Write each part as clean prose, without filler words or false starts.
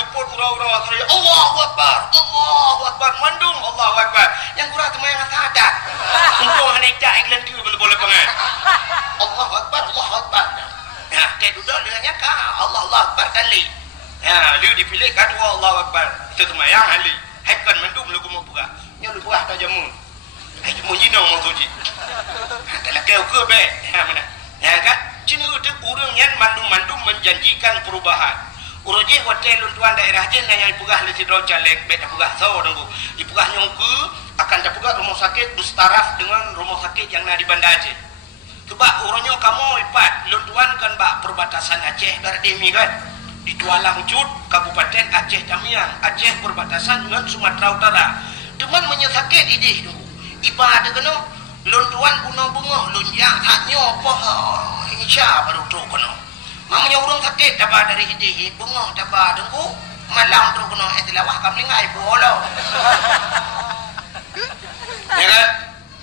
tuput ura-ura saya Allahu Akbar mandung Allahu Akbar yang kurang teman yang sadat untuk hanya jak iklan tu boleh pengen Allahu Akbar nah dia duduk dengannya kah Allah Akbar kali ya dia dipilih kedua Allahu Akbar itu teman yang ahli haikan mandung lu mau buka nyo lu buah tak jamun ai jamun jinong mau tu ji adalah kau ke be ya mana ya kan cina itu urang yang mandung menjanjikan perubahan uroje hotel luntuan daerah je yang ipugah le sidro caleg bet pugah so dengku ipugah nyongku akan dapugah rumah sakit bertaraf dengan rumah sakit yang na di Banda Aceh kebak uronyo kamu ipat luntuan kan bak perbatasan Aceh Gardemi kan di Tualang Jud Kabupaten Aceh Tamiang Aceh perbatasan dengan Sumatera Utara teman menyesakit idih dengku ibadah kena luntuan bunuh bunga lunjak haknya apa insya baru tu kena mamanya urang sakit dapat dari hidih bunga dapat dengku malam tu kena tilawah kami ngai bola ya kan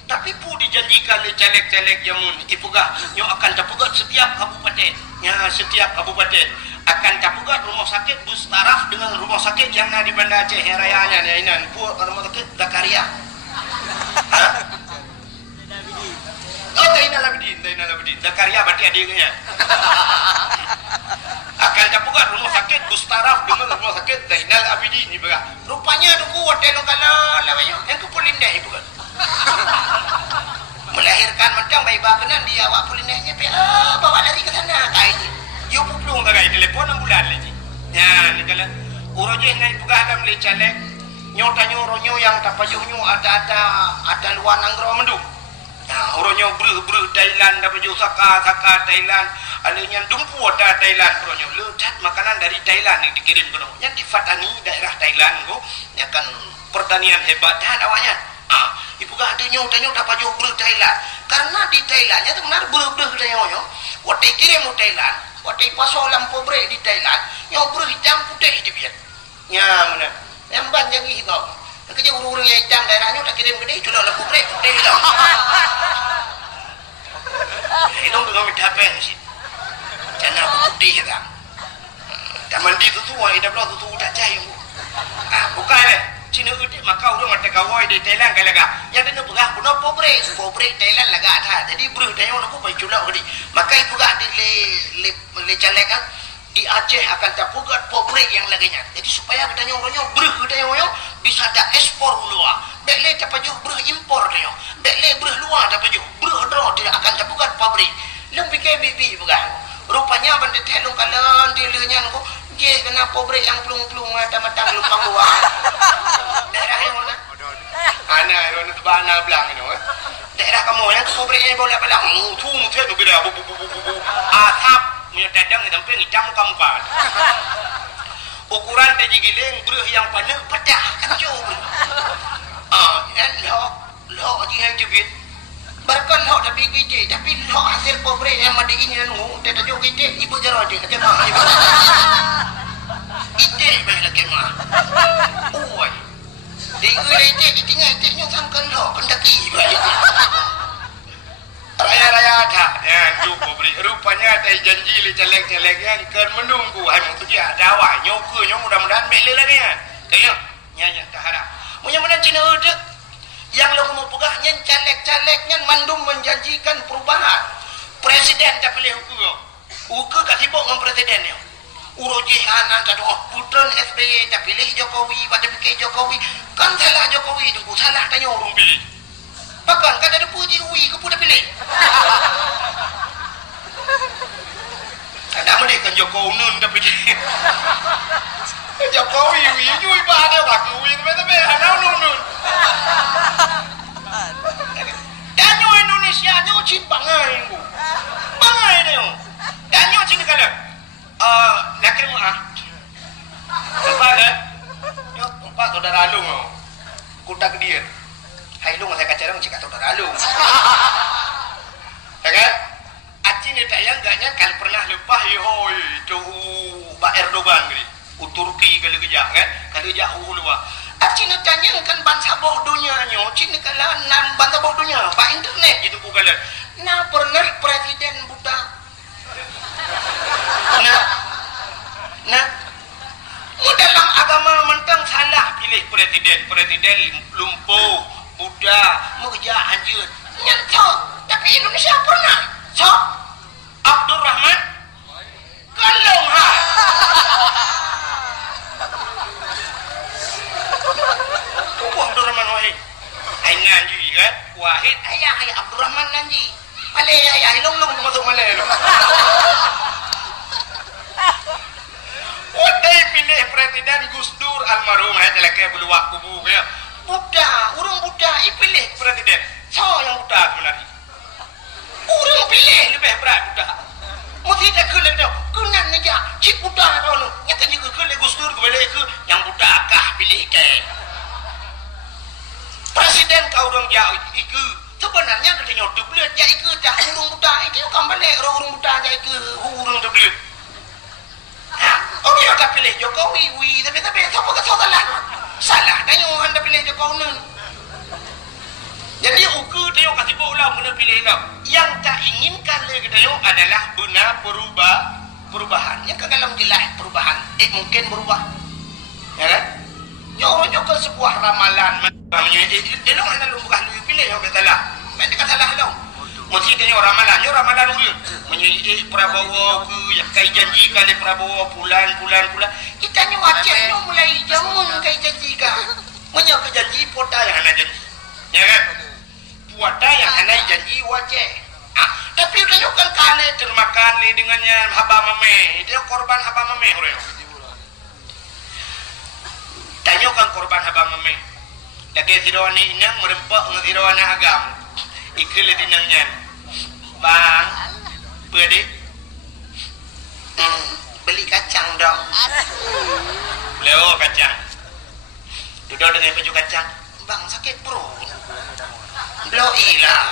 tapi pu dijanjikan oleh caleg-caleg jamun ipugah nyo akan dapugat setiap kabupaten akan dapugat rumah sakit bertaraf dengan rumah sakit yang ada di Banda Aceh rayanya inan pu rumah sakit Zakaria Zainal Abidin Zakaria berarti adiknya akan dapugat rumah sakit Bustaraf dengan rumah sakit Zainal Abidin ni berah rupanya duku hotel kalau lawanyo yang kepulindah ibu kan melahirkan macam bayi bakenan dia awak pulinahnya bawa lari ke sana kaini yo puplung tak kai telepon 6 bulan lagi ya ni kala uroje ngai pugah ada meli caleg nyotanyo ronyo yang tapajuhnyo ada luar nanggro mendung nah uronyo bre Thailand dapat saka Thailand alanya dumpu ada Thailand uronyo ledat makanan dari Thailand yang dikirim kono yang di Fatani daerah Thailand go yang kan pertanian hebat dah awaknya ibu gak ada nyotanyo dapat bre Thailand karena di Thailandnya tu benar bre Thailand waktu kirim ke Thailand waktu pasal lampu bre di Thailand nyo bre hitam putih di biar ya mana yang banyak itu kerja urung-urung yang hitam daerahnya udah kirim gede itu lampu bre putih itu itu dengan minta pen sih jangan putih kan taman di tu hidup lo tu udah cair bukan le Cina udah maka urang mata kawai di Thailand kalaga yang kena berah puno pobre Thailand laga ada jadi bre tanya orang pun culak gede maka ibu gak le caleg di Aceh akan tapugat pobre yang laginya jadi supaya kita orangnya bre kita bisa ada ekspor luar bekle tapaju bre impor dia bekle bre luar tapaju bre dro dia akan tapugat pabrik lem bikin bibi bukan rupanya benda telung kalan dia lenya ko je kena pobre yang plung-plung mata-mata lupang luar daerah yang mana ana ron bana blang ini daerah kamu yang pobre yang boleh balang tu muthe tu gede bu atap punya dadang sampai ngicam kampan ukuran taji giling beruh yang panas pedah kacau lo yang jebit berkan lo tapi gede tapi lo hasil pobre yang madi ini nunggu dia tajuk gede ibu jero dia kata mah ide bela kemah oi dia ide ditinggal samkan lo pendaki raya-raya ada yang cukup beri rupanya ada janji li caleg-caleg yang akan menunggu hai mau dia dawa nyoku mudah-mudahan mele lagi ya kayak nyanya taharap mudah-mudahan Cina udah yang lo mau pegah nyen caleg-calegnya mandum menjanjikan perubahan presiden tak pilih uku tak sibuk dengan presidennya urojihan antara putran SBY tak pilih Jokowi pada pikir Jokowi kan salah Jokowi itu salah tanya orang pilih bahkan kan ada puji ui ke pun dah pilih ada melihat Jokowi nun dah pilih Jokowi ui nyui pada waktu ui tapi ada nun dan nyu Indonesia nyu cin bangai ni dan nyu cin kala nak mu tempat dah tempat saudara lu kuda kedir hai lu saya kacarang cik saudara lu ya kan aci ni tayang gaknya kan pernah lepas hoi tu Pak Erdogan ni Turki kali kejak kan kali jauh luar aci ni tanya kan bangsa boh dunia nyo cik ni kala nan bangsa boh dunia Pak internet gitu ku kala nah pernah presiden buta nah Dalam agama mentang salah pilih presiden lumpuh, Buddha, kerja anjut. Nyentok, tapi Indonesia pernah. So, Abdul Rahman Kalong ha. Kuku Abdul Rahman Wahid. Ai nganji kan? Wahid ayah Abdul Rahman nanji. Malay ayah long masuk Malay lu. Udah pilih presiden Gus Dur almarhum celaka beluak kubu ya. Buddha, urung Buddha pilih presiden. So yang Buddha sebenarnya. Urung pilih lebih berat Buddha. Mesti tak kena dah. Kena aja. Cik Buddha kau nu. Nyata juga kena Gus Dur kembali ke yang Buddha kah pilih ke. Presiden kau orang jauh itu sebenarnya katanya dublet ya itu dah urung Buddha itu kan balik urung Buddha aja itu urung dublet. Oh dia tak pilih Jokowi, tapi siapa kata salah. Dah yang anda pilih Jokowi nun. Jadi uku dia kasih bola mana pilih lah. Yang tak inginkan lagi dia adalah benar perubahan. Yang kalau jelas perubahan, mungkin berubah, ya kan? Nyorong ke sebuah ramalan. Dia nak anda bukan lu pilih yang kata lah. Mereka kata lah dong. Mesti dia ramalan urut. Menjadi Prabowo ke yang kai janji kali Prabowo bulan. Kita ni Aceh ni mulai jamun kai janji ka. Menyo ke janji pota yang ana janji. Ya kan? Pota yang ana janji Aceh. Tapi dia kan kali termakan dengannya haba mame. Dia korban haba mame orang. Tanya kan korban haba mame. Lagi sironi inang merempak ngirona agam. Ikil dinangnya. Bang, beri beli kacang dong. Leo kacang. Duduk dengan baju kacang. Bang sakit perut. Belo ilah.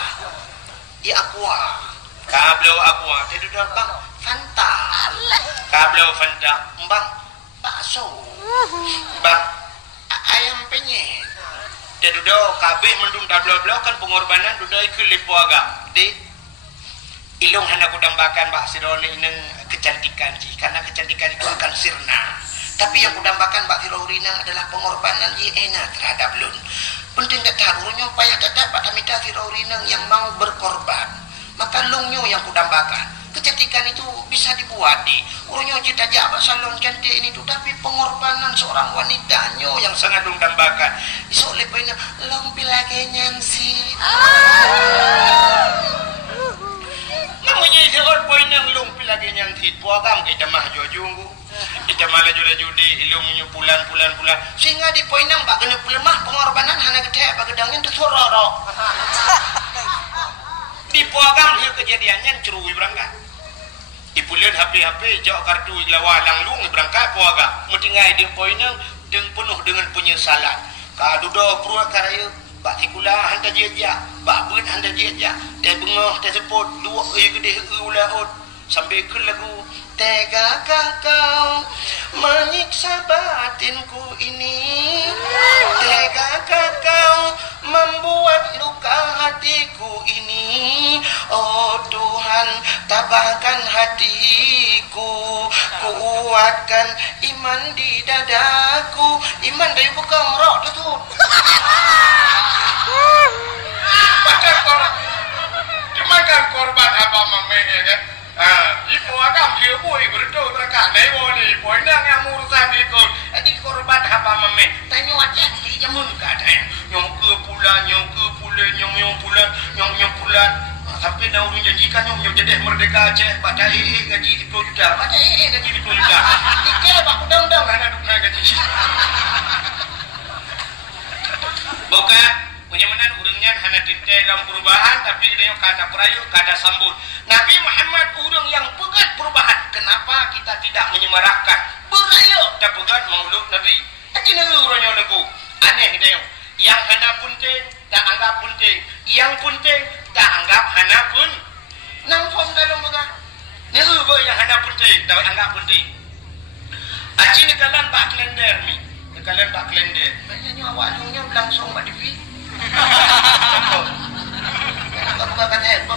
I aqua. Kablo aqua. Dia duduk bang Fanta. Kablo Fanta. Bang bakso. Bang ayam penyet. Dia duduk kabeh mendung tablo-blo kan pengorbanan duduk ikut lipo agak. Di ilung hendak kudambakan Mbak Sironi ini kecantikan ji, karena kecantikan itu akan sirna. Tapi yang kudambakan Mbak Sironi adalah pengorbanan ji enak terhadap lun. Penting kata urunyo payah dapat Pak Tamita Sironi yang mau berkorban. Maka lungnya yang kudambakan. Kecantikan itu bisa dibuat di urunyo cita jabat salon cantik ini tuh, tapi pengorbanan seorang wanitanya yang sangat didambakan. Iso lepena long pilagenya sih. Namanya seorang poin yang lung pilagi yang tit puagam kita mah jojunggu kita malah laju di ilungnya bulan sehingga di poin yang bak kena pelemah pengorbanan hana gede bak gedangnya tu sororo di puagam dia kejadiannya cerui berangkat di bulan HP jauh kartu lawalang lung berangkat puagam mentinggai di poin yang penuh dengan penyesalan kadudo purwa karaya Bak tikulah hantar dia bak bun hantar dia dia bengah dia seput dua gede ulaut sampai ke lagu tegakah kau menyiksa batinku ini, tegakah kau membuat luka hatiku ini. Oh Tuhan, tabahkan hatiku, kuatkan iman di dadaku. Iman dari bukan roh tu. Makan korban apa mamanya kan? Ibu agam dia boy berdua mereka newo ni boy nang yang urusan itu. Adi korban apa mamanya? Tanya aja di jamun katanya. Nyong ke pulan. Sampai nak urun janjikan nyong jadi merdeka Aceh. Pada gaji 10 juta. Pada gaji 10 juta. Dikira pak undang-undang anak duk nak gaji. Bukan. Penyamanan urangnya hanya tintai dalam perubahan, tapi dia kata perayu, kata sambut. Nabi Muhammad urang yang pegat perubahan. Kenapa kita tidak menyemarakkan? Berayu tak pegat maulud Nabi. Akhirnya urangnya lagu. Aneh dia. Yang hana punting, tak anggap punting. Yang punting, tak anggap hana pun. Nampak dalam pegat. Nehu yang hana punting, tak anggap punting. Akhirnya kalian bak kalender ni. Kalian bak kalender. Maknanya awalnya langsung mak divi. Tak buka kata apa?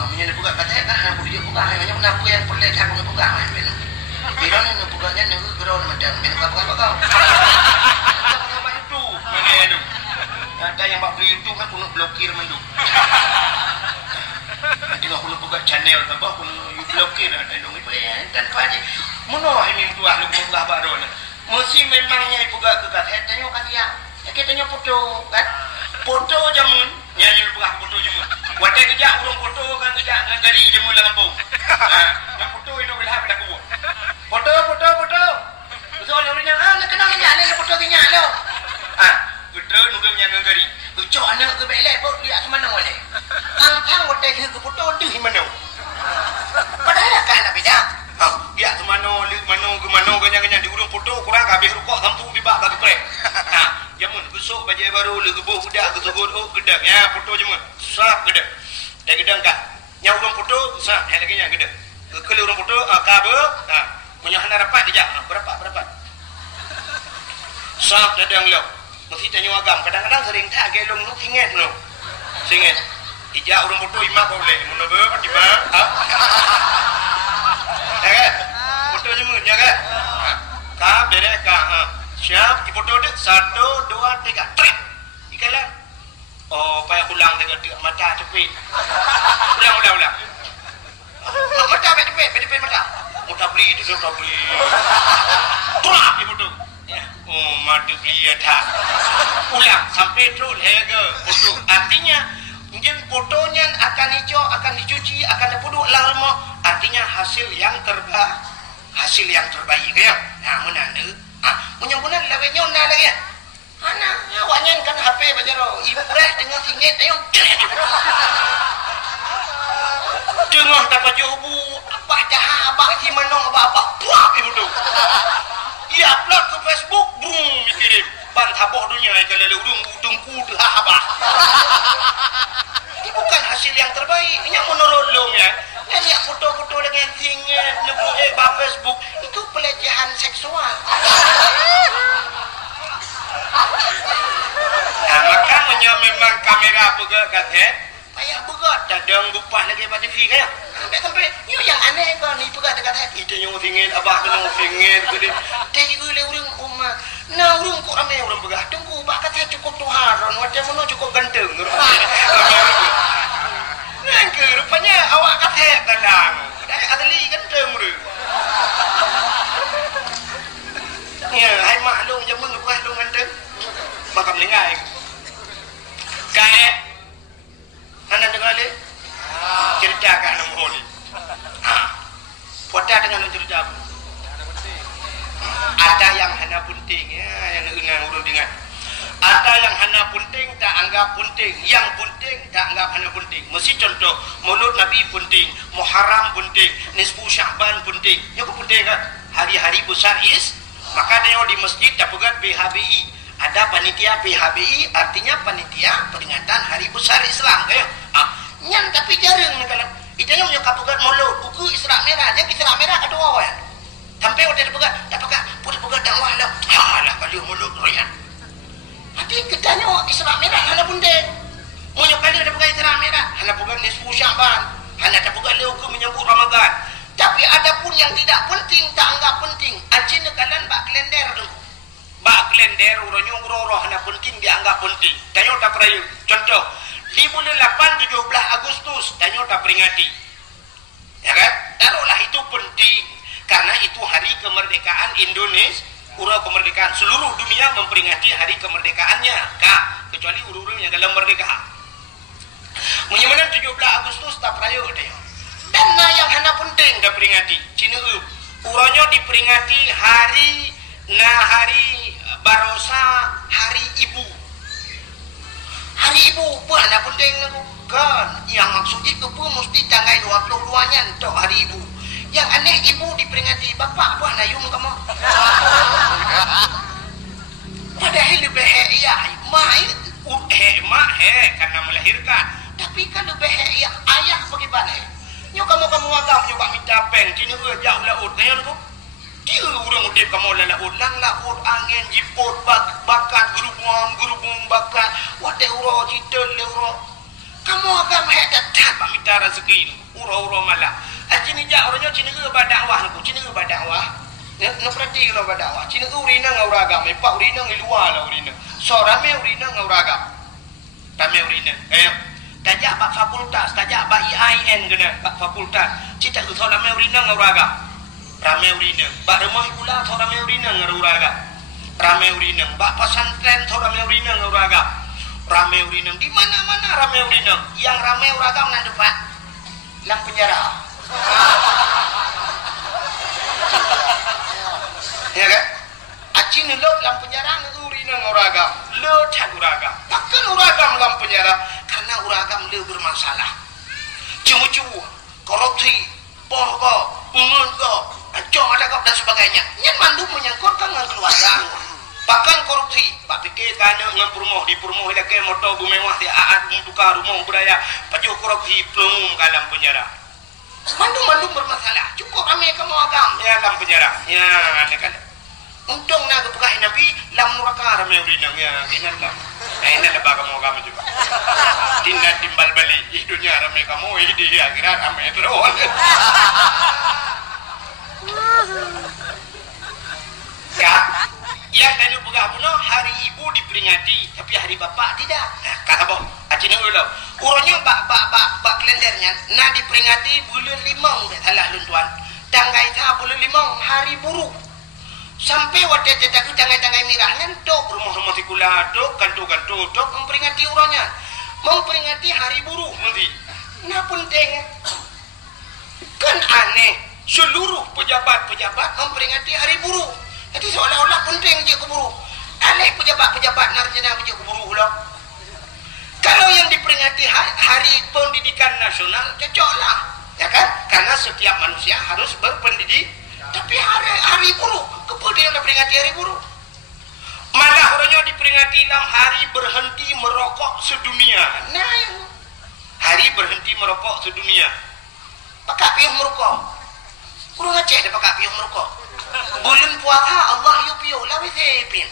Mamanya dia buka kata apa? Aku dia buka. Hanya aku yang pelik aku buka. Kira ni bukannya ni ground macam ni apa kau? Apa itu? Mana itu? Ada yang bak beli itu kan kuno blokir mendu. Nanti aku lupa buka channel tambah kuno you blokir ada dong itu ya dan paje. Mono ini tu ahli buka baru ni. Mesti memangnya ibu gak kekat. Tanya kat dia. Kita tanya foto kan? Foto jamun. Nyanyi lupa foto jamun. Wadah kerja urung foto kan kerja ngari jamun dalam bau. Yang foto itu belah pada aku. Foto. Betul orangnya nak kenal nyala le foto tinggal lo. Betul nurung yang ngari. Ucok anak ke belek pun lihat semana boleh. Tang wadah ke foto deh mana. Padahal kan nak beda. Dia semana lihat mana ke mana ganya di urung foto kurang habis rukuk sampu bibak bagi prek. Jamun besok baju baru le gebuh budak ke sogot gedak ya foto jamun. Sah gedak. Dah gedang kak. Nya urung foto sah yang lagi nya gedak. Kalau urung foto kabe punya hana rapat dia berapa. Sah dadang lo. Mesti tanya agam kadang-kadang sering tak gelong lu ingat lu. Singet. Ija urung foto imah boleh. Mun be ima. Foto jamun ya kan? Ka bere ka. Siap, di foto dek 1, 2, 3, trek. Ikalah. Oh, payah ulang dengan mata cepit. Ulang. Mata cepit mata. Mata beli itu sudah beli. Trap di foto. Ya. Oh, mata beli ada. Ulang sampai terus lega foto. Artinya mungkin fotonya akan hijau, akan dicuci, akan dipuduk lama. Artinya hasil yang terbaik ya. Nah, menanda punya-punya lawenya ona lagi ya. Anak awaknya kan HP bajaro. Ibu berat dengan singit ayo. Dengar dapat jobu apa dah abang si menong apa puak ibu tu. Ia upload ke Facebook, boom dikirim. Ban taboh dunia kalau urung udungku dah abah. Ini bukan hasil yang terbaik. Ini menurut lo ya. Lihat foto-foto dengan singit nebuk Facebook itu pelecehan seksual. Makanya memang kamera pegang kata payah begat dadang bupah lagi pada TV kan sampai ni yang aneh kan ni pegang dekat hati itu yang singit abah kena singit gede tadi boleh urang umma nah urang kok ramai urang pegang tunggu bah kata cukup tuharon macam mana cukup ganteng Nangke rupanya awak kata kadang asli ganteng ru ya hai maklum jamun bukan dong ganteng bakal lengai kae ana dengar le cerita kat nombor ni foto dengan cerita ada yang hana penting ya yang enang urang dengar ada yang hana penting tak anggap penting yang penting tak anggap hana penting mesti contoh maulud nabi penting muharram penting nisfu sya'ban penting yang penting kan hari-hari besar maka dia di masjid dapat PHBI ada panitia PHBI artinya panitia peringatan hari besar Islam kayak nyan tapi jarang kalau itu yang kapugat maulud buku Isra Merah yang Isra Merah ada awal sampai udah dapat budak dakwah lah halah kalau maulud royan tapi ketanya Isra Merah hana penting mau kali ada bukan Isra Merah hana bukan nisfu Sya'ban hana ada bukan hukum menyambut Ramadan tapi ada pun yang tidak penting tak anggap penting ajin kalan bak kalender tu bak kalender urangnya uroro hana penting dianggap penting tanya tak perayu contoh di bulan 8 17 Agustus tanya tak peringati ya kan taruhlah itu penting karena itu hari kemerdekaan Indonesia urang kemerdekaan seluruh dunia memperingati hari kemerdekaannya kak kecuali urang yang dalam merdeka menyamakan 17 Agustus tak perayu dia dan yang hana penting dah peringati Cina urangnya diperingati hari barosa hari ibu pun ada penting kan yang maksudnya itu pun mesti tanggal 22 nya untuk hari ibu yang aneh ibu diperingati bapak buah layung kamu padahal lebih ya mak karena melahirkan tapi kan lebih ya ayah bagaimana nyo kamu agam nyoba minta peng cina jauh laut kaya tu dia urang udip kamu laut lang laut angin jiput bakat gerubung bakat wate uro citel le uro kamu agam tak pak minta rezeki uro malah cina ja orangnya cina ke badakwah aku cina ke badakwah Ngeperhati kalau badawa. Cina tu urina ngau ragam, pak urina ngi luar lah urina. So rame urina ngau ragam. Rame urina. Tajak bak fakultas, tajak bak IAIN kena bak fakultas. Cita tu rame urina ngau ragam. Rame urina. Bak rumah pula tu rame urina ngau ragam. Rame urina. Bak pesantren tu rame urina ngau ragam. Rame urina. Di mana-mana rame urina. Yang rame ragam nak dapat lam penjara. Ya kan? Acin lep lam penjara nu urina nguragam, le tak uragam. Takkan uragam lam penjara karena uragam le bermasalah. Cemu-cemu, korupsi, bohong, umurko, acong ada kau dan sebagainya. Yang mandu menyangkutkan dengan keluarga. Bahkan korupsi, pak pikir kana dengan permoh di permoh lagi motor bumewah di aat tukar rumah budaya, pajuh korupsi pelung dalam penjara. Mandu bermasalah. Cukup ramai kamu agam ya dalam penjara. Ya, kan. Untung nak kebuka Nabi lam neraka ramai urinang ya. Inan lah. Inan lebah kamu agam juga. Tindak timbal balik dunia ramai kamu di akhirat ramai terus. Ya. Yang tadi buka puno hari ibu diperingati tapi hari bapak tidak. Nah, kata boh. Acina ulo. Urangnya bak kalendernya na diperingati bulan 5 salah luntuan. Tanggai ta bulan 5 hari buruh. Sampai waktu tetaku tanggai-tanggai mirahnya dok rumah-rumah tikula dok kantu-kantu dok memperingati urangnya. Memperingati hari buruh nanti. Nah penting. Kan aneh seluruh pejabat-pejabat memperingati hari buruh. Jadi seolah-olah penting je ke buruh. Aneh pejabat-pejabat narjana je ke buruh pula. Kalau yang diperingati hari pendidikan nasional cocoklah, ya kan? Karena setiap manusia harus berpendidik. Tapi hari buruh, kemudian yang diperingati hari buruh. Malah orangnya diperingati dalam hari berhenti merokok sedunia. Nah, hari berhenti merokok sedunia. Pakai piuh merokok. Kurang Aceh dah pakai piuh merokok. Bulan puasa Allah yupiuh lah bisipin.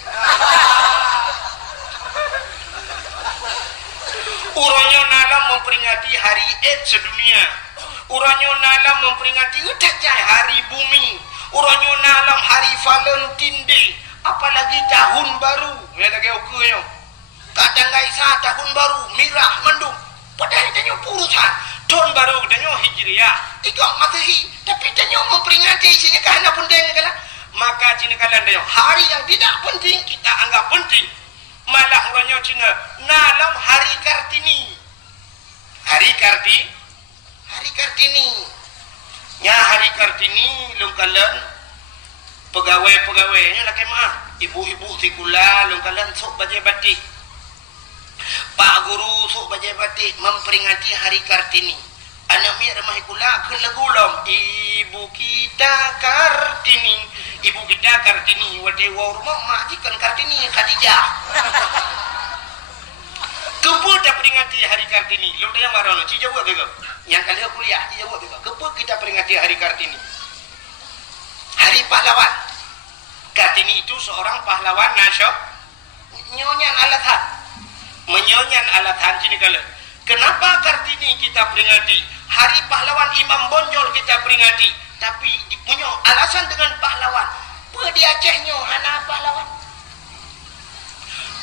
Urangnya nalam memperingati hari AIDS sedunia. Urangnya nalam memperingati hari bumi. Urangnya nalam hari Valentine Day. Apalagi tahun baru. Ya lagi okeynya. Kadang gaisa tahun baru mirah mendung. Padahal tanya urusan tahun baru tanya Hijriah. Ikut Masehi tapi tanya memperingati isinya karena penting kala. Maka cina kalian tanya hari yang tidak penting kita anggap penting. Malah orangnya Cina nalam hari Kartini. Hari Kartini. Ya hari Kartini lungkalan pegawai-pegawainya laki mah. Ibu-ibu sikula lungkalan sok bajai batik. Pak guru sok bajai batik memperingati hari Kartini. Anak mi remah kula keun lagu lom. Ibu kita Kartini. Ibu kita Kartini. Wade wa rumah mak jikan Kartini Khadijah. Kepul dah peringati hari Kartini. Lu tanya marah lu. Cija buat ke? Yang kalian kuliah. Cija buat ke? Kepul kita peringati hari Kartini. Hari pahlawan. Kartini itu seorang pahlawan nasional. Nyonyan alathan. Menyonyan alathan sini kalian. Kenapa Kartini kita peringati? Hari pahlawan Imam Bonjol kita peringati. Tapi punya alasan dengan pahlawan. Apa di Acehnya hana pahlawan?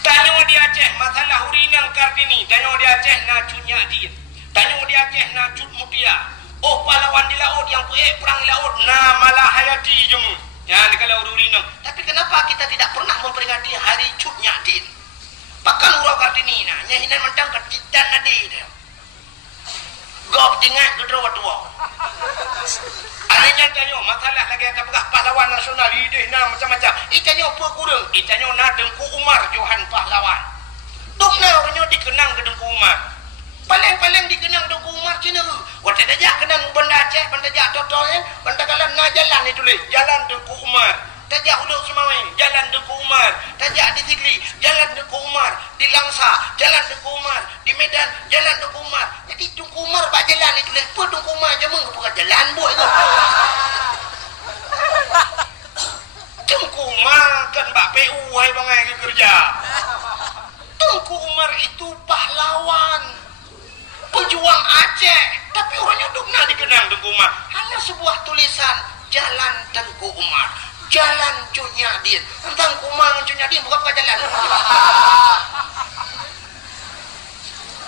Tanya di Aceh masalah urinang Kartini. Tanya di Aceh na cunya dia. Tanya di Aceh na cut mutia. Oh pahlawan di laut yang perang di laut na malah hayati jemu. Ya ni kalau urinang. Tapi kenapa kita tidak pernah memperingati hari cutnya din? Bahkan urang Kartini na nyahinan mentang ketitan nadi dia. Gop tinggal kedua tua. Adanya tanya masalah lagi kata pegah pahlawan nasional ide na macam-macam. Itanya apa kurang? Itanya na Dengku Umar Johan pahlawan. Dongna orangnya dikenang ke Dengku Umar. Paling-paling dikenang Dengku Umar Cina. Waktu dajak kenang benda Aceh, benda jak totonya, benda kalan na jalan itu leh. Jalan Dengku Umar. Tajak Hulu Semawe, jalan Dengku Umar. Tajak di Sigli, jalan Dengku Umar. Di Langsa, jalan Dengku Umar. Di Medan, jalan Dengku Umar. Jadi Dengku Umar bak jalan itu leh. Apa Dengku Umar jaman bukan jalan buat itu. Dengku Umar kan bak PU hai bangai kerja. Dengku Umar itu pahlawan. Pejuang Aceh. Tapi orangnya dukna dikenang Dengku Umar. Hanya sebuah tulisan jalan Dengku Umar. Jalan cunya dia. Tentang kumang cunya dia bukan jalan.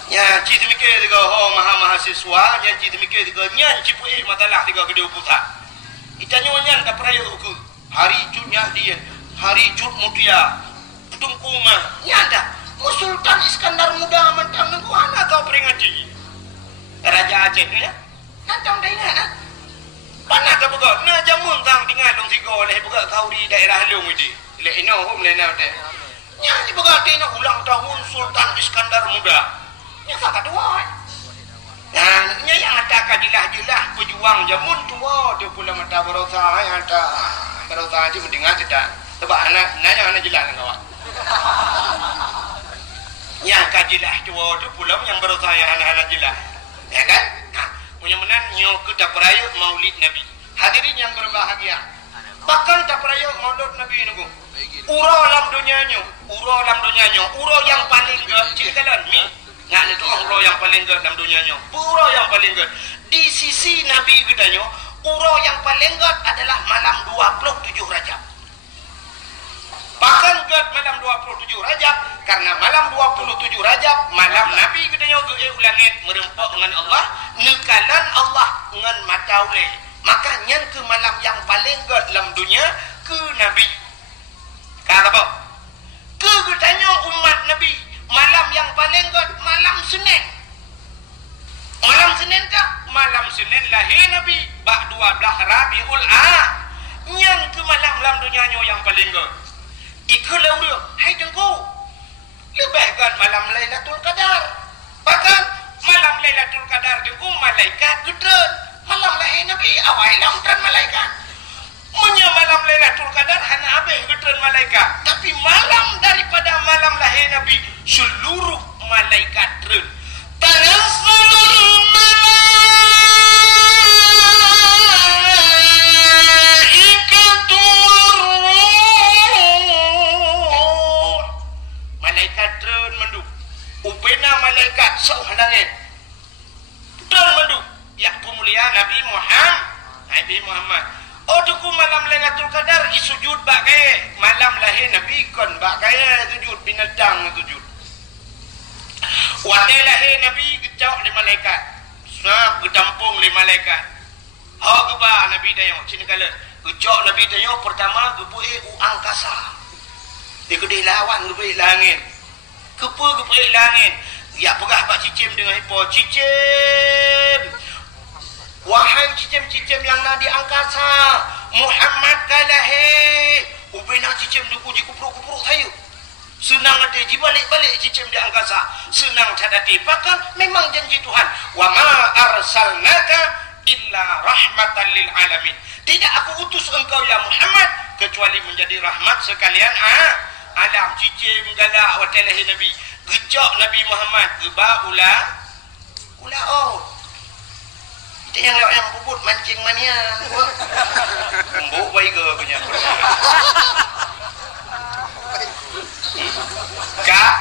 Ya, cik mikir tiga mahasiswa, nya cik mikir tiga nyan cipui matalah tiga gede putar. Itanya nyan tak peraya uku. Hari cunya dia, hari cut mutia, putung kuma. Nyanda, Sultan Iskandar Muda mentang nengku anak kau peringaci. Raja Aceh ni ya. Nantang dah ingat nah. Panah ke buka, nah jamun tang tinggal dong tiga oleh buka kau di daerah Leung ini. Le ino hum le na teh. Nya ni buka tina ulang tahun Sultan Iskandar Muda. Nya kata dua. Nah, nya yang ada kajilah-jilah pejuang jamun tua tu pula mata berosa yang ada berosa aja mendengar tidak. Sebab anak nanya anak jelas kawan. Yang kajilah tua tu pula yang berosa yang anak-anak jelas. Ya kan? Punya menan nyo ke dapraya Maulid Nabi. Hadirin yang berbahagia. Bahkan dapraya Maulid Nabi niku. Uro lam dunianya, uro yang paling cikalan mi. Ngak itu uro yang paling dalam dunianya. Uro yang paling di sisi Nabi gedanya, uro yang paling adalah malam 27 Rajab. Bahkan malam 27 Rajab, karena malam 27 Rajab malam Nabi gedanya ge ulangit merempok dengan Allah, nekalan Allah dengan mataule. Maka nyan ke malam yang paling dalam dunia ke Nabi. Kata apa? Ke gedanya umat Nabi, malam yang paling malam Senin. Malam Senin kah? Malam Senin lahir Nabi. Bak 12 Rabiul Awal. Nyan ke malam dunia yang paling ikulah dia, hai tengku. Lebih kan malam Lailatul Qadar. Bahkan malam Lailatul Qadar tengku malaikat gedret. Malam lahir Nabi awal dan malaikat. Munya malam Lailatul Qadar hanya habis gedret malaikat. Tapi malam daripada malam lahir Nabi seluruh malaikat gedret. Tanazzalul malaikatu upena malaikat sauhanangin dan mendu ya pemulia Nabi Muhammad oh tuku malam Lailatul Qadar isujud bagai malam lahir Nabi kon bagai sujud binatang sujud wate lahir Nabi gecok di malaikat sab gedampung di malaikat ha geba Nabi dayo cina kala gecok Nabi dayo pertama gebue angkasa dia gede lawan gebue langit Kepe langit. Ya pegah pak cicim dengan hipo. Cicim. Wahai cicim-cicim yang nak di angkasa. Muhammad kalahi. Ubina cicim di puji kupruk-kupruk tayu. Senang ada balik-balik cicim di angkasa. Senang cadati. Bahkan memang janji Tuhan. Wa ma arsalnaka illa rahmatan lil alamin. Tidak aku utus engkau ya Muhammad kecuali menjadi rahmat sekalian alam. Cicim galak watalahi Nabi gecok Nabi Muhammad geba ula oh itu yang bubut mancing mania mbok baik ke punya Kak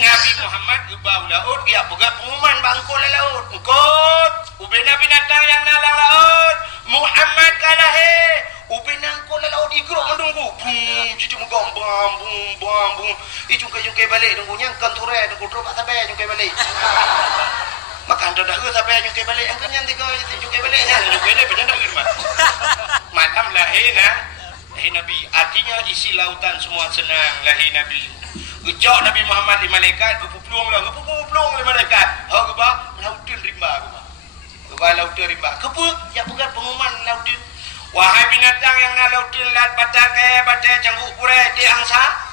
Nabi Muhammad geba ula dia pegang pengumuman bangko laut engkot ubena binatang yang nalang laut Muhammad kalahe ubena ko laut igrok mendunggu cucu mengombang bum jungkai balik nunggunya kanture nunggu drop sampai jungkai balik makan dah sampai jungkai balik yang kenyang tiga jungkai balik jungkai balik benar tak malam lahir Nabi artinya isi lautan semua senang lahir Nabi gejok Nabi Muhammad di malaikat gepupulung di malaikat geba lautin rimba lautin rimba kepu yang bukan pengumuman lautin wahai binatang yang nak lautin lat batai canggu pure di angsa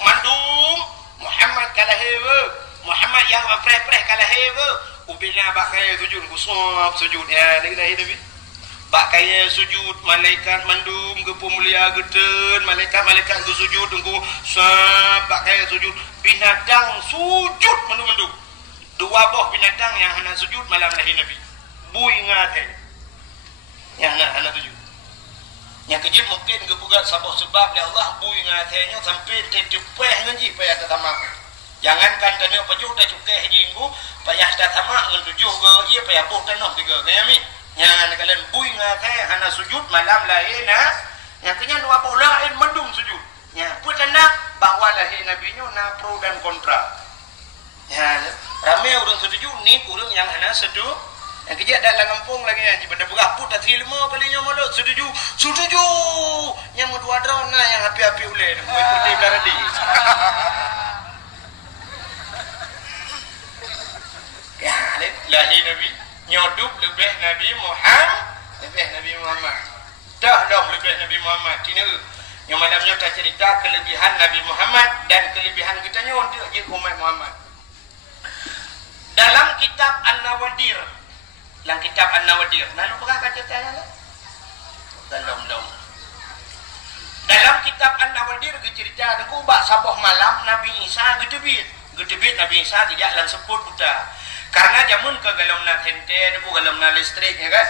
mandung Muhammad kalahewe Muhammad yang preh kalahewe ubina bakai sujud gusop sujud ya Nabi bakai sujud malaikat mandung ke pemulia geden malaikat ke sujud tunggu bakai sujud binatang sujud mandung dua buah binatang yang hendak sujud malam lahir Nabi bui ngate yang hendak sujud yang kejip mungkin kebugat sebab ya Allah bui ngatenya sampai tepeh ngaji payah tatama jangankan tanya pejuh dah cukai haji inggu payah tatama ngan tujuh ke ia payah buh tanah tiga kaya mi yang kalian bui ngate hana sujud malam lahir Yang kenya nu apa lain mendung sujud. Ya, petanda bahwa lahir Nabi nya na pro dan kontra. Ya, ramai orang setuju ni orang yang hana setuju. Yang kerja dak kampung lagi yang pada beraput dah 3 5 kalinya mulut setuju. Setuju. Yang dua drone nah yang api-api ulai mai putih belaradi. Ya, lahir Nabi nyodup lebih Nabi Muhammad. Dah lebih Nabi Muhammad. Kini yang malamnya kita cerita kelebihan Nabi Muhammad dan kelebihan kita nya untuk je umat Muhammad. Dalam kitab An-Nawadir, nah lu pernah baca tanya? Belum. Dalam kitab An-Nawadir cerita deku bak sabah malam Nabi Isa gedebit Nabi Isa tidak lan sebut buta. Karena jamun ke galomna tenten deku galomna listrik ya kan.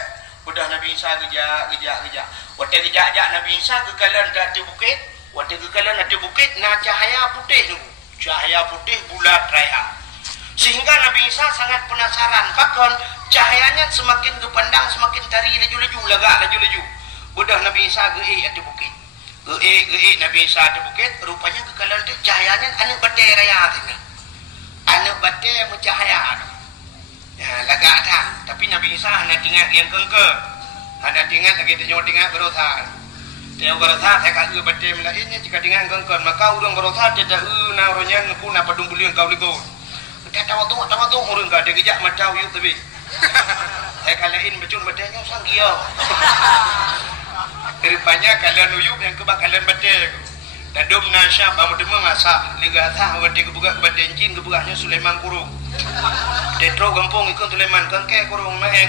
Udah Nabi Isa geja. Waktu geja Nabi Isa ke kalan dak bukit, waktu ke kalan ada bukit na cahaya putih tu. Cahaya putih bulat raya. Sehingga Nabi Isa sangat penasaran pakon cahayanya semakin kepandang semakin tari laju-laju. Budah Nabi Isa geik ada bukit. Geik Nabi Isa ada bukit, rupanya ke kalan tu cahayanya anu badai raya tu. Anu badai mencahaya tu. Ya, lagak dah. Tapi Nabi Isa hanya tinggal yang kengke. Hanya tinggal lagi tengok tinggal gerotha. Tengok gerotha saya kata badai melainnya jika tinggal kengke maka urang gerotha tidak na orangnya ku na padung bulian kau ligo. Kita tahu orang enggak ada gejak macam you tapi. Saya kalain becun badainya sang dia. Rupanya kalian uyup yang kebakalan badai. Dadum nasya bamu demang asa liga tah wadai kebuka badai jin kebukanya Sulaiman kurung. Detro gampung ikut Sulaiman kengke kurung mae.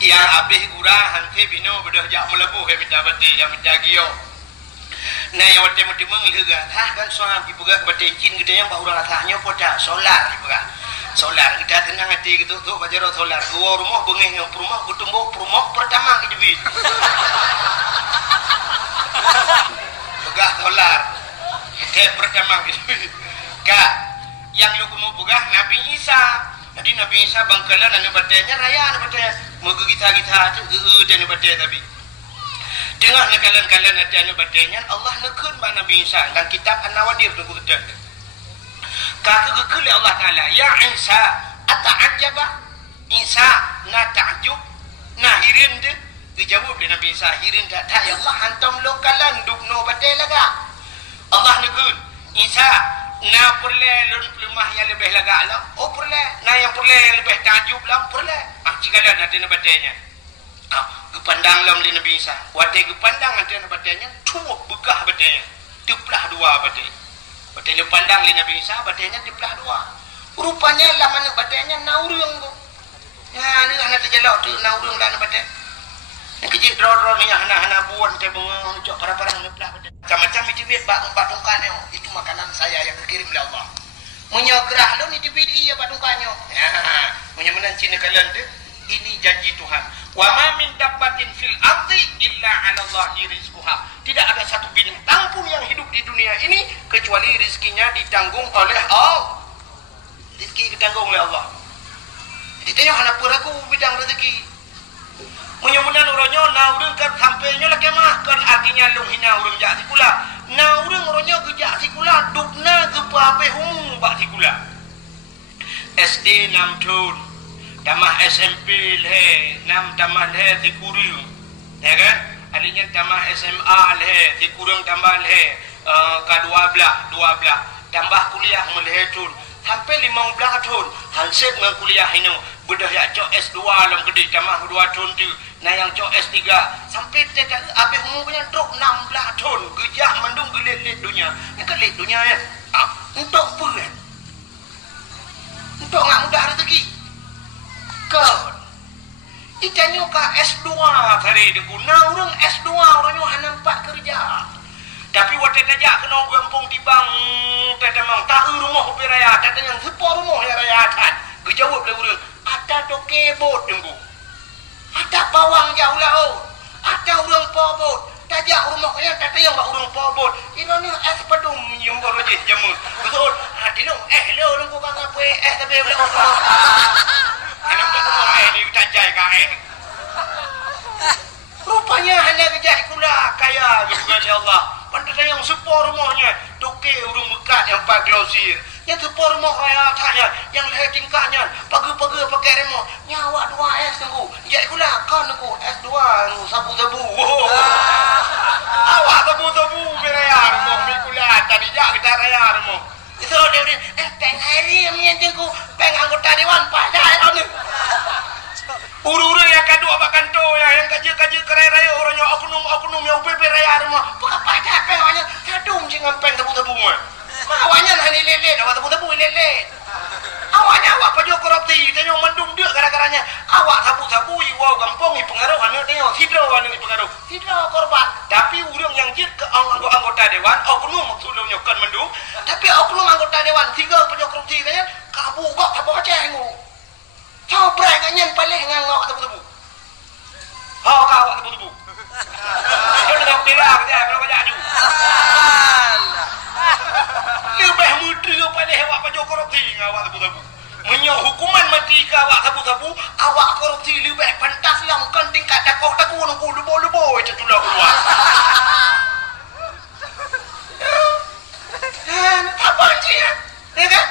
Yang habis gurah hanti bino bedah jak melebuh ke benda badai yang menjagio. Nah yang waktu mengilaga kan soal dibuka badai jin gede yang bahu orang atasnya poda solar dibuka. Solar kita tenang hati gitu tu bajaro solar. Gua rumah bengih yang rumah kutumbuk rumah pertama hidup. Begah solar. Kayak pertama hidup. Kak yang lu mau begah Nabi Isa. Jadi Nabi Isa bangkalan anu badainya raya anu badai. Moga kita tu dan badai tapi. Tengah kalian ada anu badainya Allah nekun ba Nabi Isa dalam kitab An-Nawadir tu kedak. Kata gekul Allah Taala, ya Isa ata'ajaba? Isa na ta'jub? Nah hirin tu dijawab oleh Nabi Isa, hirin tak ya Allah hantam lokalan dubno badai laga. Allah nekun Isa na perle lun pelumah yang lebih laga lah. Oh perle, na yang perle yang lebih ta'jub lah perle. Cikalan ada badainya. Kepandang lam li Nabi Isa. Wadai kepandang ada badainya, tuak begah badainya. Diplah dua badai. Badai lu pandang li Nabi Isa, badainya diplah dua. Rupanya laman badainya naurung tu. Ya, ni anak terjelak tu naurung lah badai. Yang kecil drone ni hana buat te bengong cok parang-parang diplah badai. Macam-macam itu biar batungkan itu makanan saya yang dikirim oleh Allah. Menyogerah lu ni dibid iya batungkannya. Ya, menyemenan Cina kalian tu. Ini janji Tuhan. Wa ma min dabbatin fil ardi illa 'ala Allahi rizquha. Tidak ada satu bintang pun yang hidup di dunia ini kecuali rezekinya ditanggung oleh Allah. Rezeki ditanggung oleh Allah. Jadi tanya hana peraku bidang rezeki. Menyemunan orangnya na urang kan sampainya lagi mah kan artinya lung hina urang jak sikula. Na urang orangnya gejak sikula dukna gepabe bak sikula. SD 6 tahun. Tamah SMP leh 6 tamah leh dikurung. Ya kan? Alinya tamah SMA leh dikurung tambah leh ke-12 tambah kuliah meleh tahun sampai 15 tahun hansip dengan kuliah ini bedah ya cok S2 dalam gede tamah 2 tahun tu nah yang cok S3 sampai tidak habis umurnya drop 16 tahun gejah mendung gelit dunia yang gelit dunia ya untuk apa untuk ngak mudah rezeki kan itanya ka S2 hari deku nah orang S2 orangnya nampak kerja tapi waktu tajak kena gampung tibang tata mang tahu rumah upi raya tata yang sepo rumah yang raya kan kejawab le urang ada dokebot dengku ada bawang jauh lah ada urang pobot tajak rumah kaya kata yang bak urung pobol. Ino ni es pedum yang baru je jamu. Betul. Dino lo orang kau kagak apa tapi boleh orang. Kenapa tak kau ni tajai kau rupanya hanya kejak kula kaya gitu kan ya Allah. Pantas yang sepor rumahnya toke urung bekat yang pak glosir. Yang sepor rumah kaya tanya yang leher tingkahnya pagi-pagi pakai remote nyawa 2 es tunggu. Jadi kula kan aku S2 sabu-sabu. Awak sabu-sabu beraya rumah kula tadi jak kita raya rumah. Itu dia peng hari yang tunggu peng anggota dewan pak dah ni. Uru-uru yang kedua bahkan tu yang kaji-kaji keraya-raya orangnya oknum yang UPP raya rumah. Apa dah pengnya kadung jangan peng tebu-tebu mah. Awaknya hani lele, awak tebu-tebu lele. Awaknya awak pajak korupsi, tanya mendung dia gara-garanya. Awak sabu-sabu iwau gampang ni pengaruh anu dia hidro anu ni pengaruh. Hidro korban. Tapi urang yang jit ke anggota dewan oknum maksudnya kan mendung. Tapi oknum anggota dewan tiga pajak korupsi tanya kabu kok tak baca engu. Coba nganyan paling ngangok tebu-tebu. Hau kau awak tebu-tebu. Kau nak pilih dia kalau banyak aju. Lebih mudah pada awak pajak korupsi ngawak tebu-tebu. Menyau hukuman mati ke awak tebu-tebu, awak korupsi lebih pantas lamkan tingkat takau-takau nunggu lubo-lubo itu sudah keluar. Apa sih ya kan?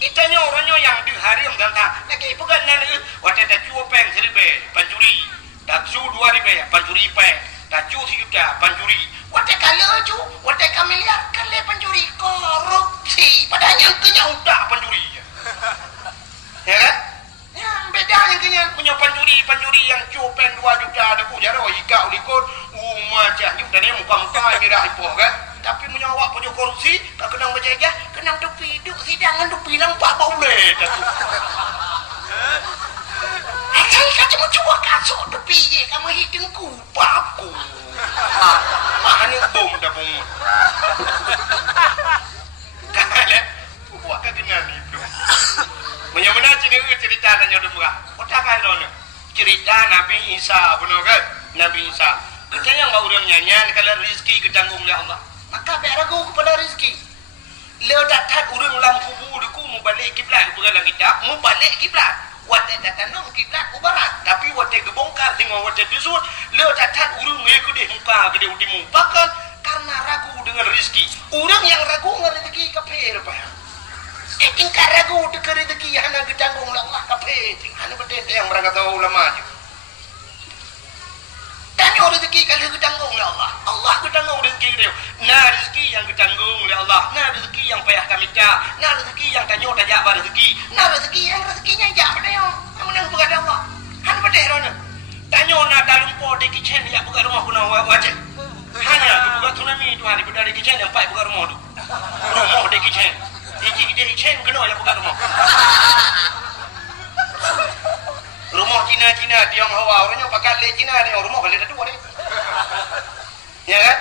Itanya orangnya yang di hari yang datang lagi pegang nani waktu ada cuo peng 1,000 pancuri dah cu 2,000 pancuri peng dah cu 1 juta pancuri waktu kalau cu waktu miliar kali pancuri korupsi padahal yang kenyang udah pancuri ya kan ya bedanya kenyang punya pancuri yang cu peng 2 juta ada ku jaro ika ulikot macam juta ni muka-muka merah ipoh kan tapi menyawak punya korupsi tak kenang berjaya kenang tepi duk sidangan tepi nampak boleh datu saya cuma cuba kasut tepi je kamu hitung kupaku mana bom dah bom kalah buat kegenang itu menyamana cerita tanya dua otak kan cerita Nabi Isa benar kan Nabi Isa kita yang mau orang nyanyian kalau rezeki ditanggung oleh Allah maka beragu kepada rezeki. Leo datang urang lam kubur ku mu balik kiblat bukan kita mu balik kiblat. Wate datanong kiblat ku barat tapi wate gebongkar dengan wate disut leo datang urang ngeku deh muka gede di mumpakan karena ragu dengan rezeki. Urang yang ragu dengan rezeki kafir apa? Tingkah ragu dengan rezeki hanya ditanggung oleh Allah kafir. Hanya benda yang mereka tahu ulama je. Tanya rezeki kalau ditanggung oleh Allah. Allah ditanggung rezeki dia. Nah rezeki yang ditanggung oleh Allah. Nah rezeki yang payah kami cak. Nah rezeki yang tanya tajak pada rezeki. Nah rezeki yang rezekinya jak pada yang menang berada Allah. Hanya pada herona. Tanya nak dalam po de kitchen ya buka rumah kuna wajib. Hanya buka tsunami itu hari pada de kitchen yang pai buka rumah tu. Rumah de kitchen. Iki de kitchen kena ya buka rumah. Rumah Cina Tionghoa orangnya pakai lek Cina ni rumah kali ada 2 ni. Ya kan?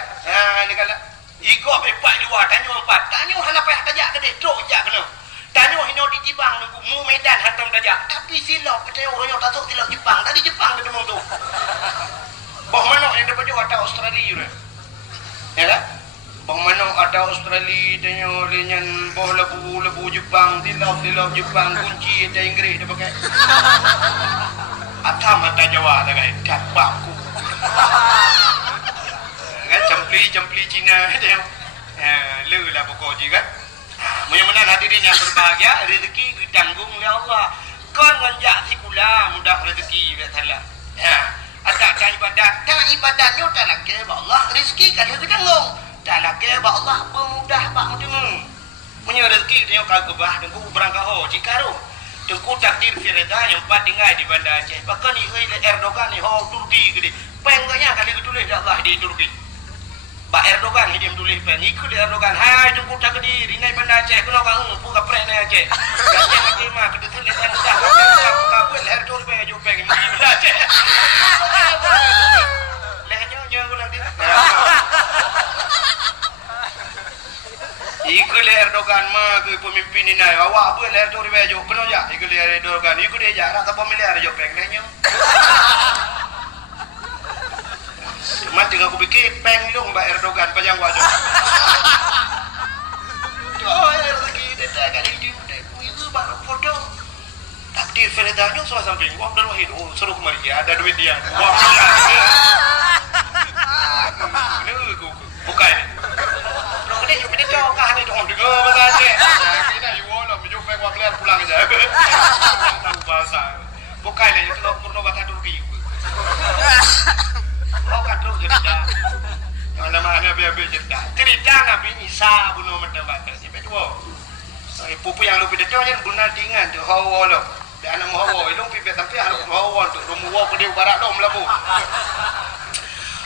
Ni kalau iko pepak 2 tanya 4. Tanya hana payah tajak ke trok jak kena. Tanya hino di Jepang nunggu mu Medan hantam tajak. Tapi silap kata orangnya tak tahu silap Jepang. Tadi Jepang dia demam tu. Bah mana yang dapat ada Australia ni. Ya kan? Bah mana ada Australia tanya lenyan bah lebu Jepang, silap Jepang kunci ada Inggeris dia pakai. Atam mata Jawa tak kan dapaku kan campli Cina dia lu lah pokok je kan mudah-mudahan hadirin yang berbahagia rezeki ditanggung oleh Allah kan nganjak si pula mudah rezeki biasalah ada kan ibadahnya tak lagi Allah rezeki kan ditanggung tak lagi Allah bermudah pak mendengung punya rezeki dia kalau gebah tunggu berangkat jika tunggu takdir firda yang empat dengar di Bandar Aceh. Bahkan ni Erdogan ni Turki gede. Pengnya kali tulis Allah di Turki. Pak Erdogan ni dia tulis pen. Ikut Erdogan. Hai tunggu takdir ringai Bandar Aceh kena kau buka prek ni Aceh. Aceh lagi mah kita tulis yang dah buka buat leher tu be jo peng ni Bandar Aceh. Lehernya ulang dia. Ikut Erdogan mah ke pemimpin ini awak apa leher tu ribejo kena ya ikut Erdogan ikut dia rasa pemilihan jo peng nanya. Cuma tengah aku fikir peng dong Mbak Erdogan panjang wajah. Oh, lagi dah kali dia itu baru foto. Takdir Feredanya soal samping gua dan wahid. Oh, suruh kemari ya, ada duit dia. Wah. Bukan. Kalau dia cuma dia jauh kah ni dong dengar bahasa Aceh. Kita you all of you back waktu pulang aja. Tahu bahasa. Bukan ni itu purno bahasa Turki. Kau kan terus cerita. Mana-mana biar-biar cerita. Cerita Nabi Isa bunuh macam batas. Sampai tu. Pupu yang lu pindah yang guna dengan tu hawa lo. Dan nama hawa itu pipet sampai harus hawa tu. Rumuwa pada barat lo melabu.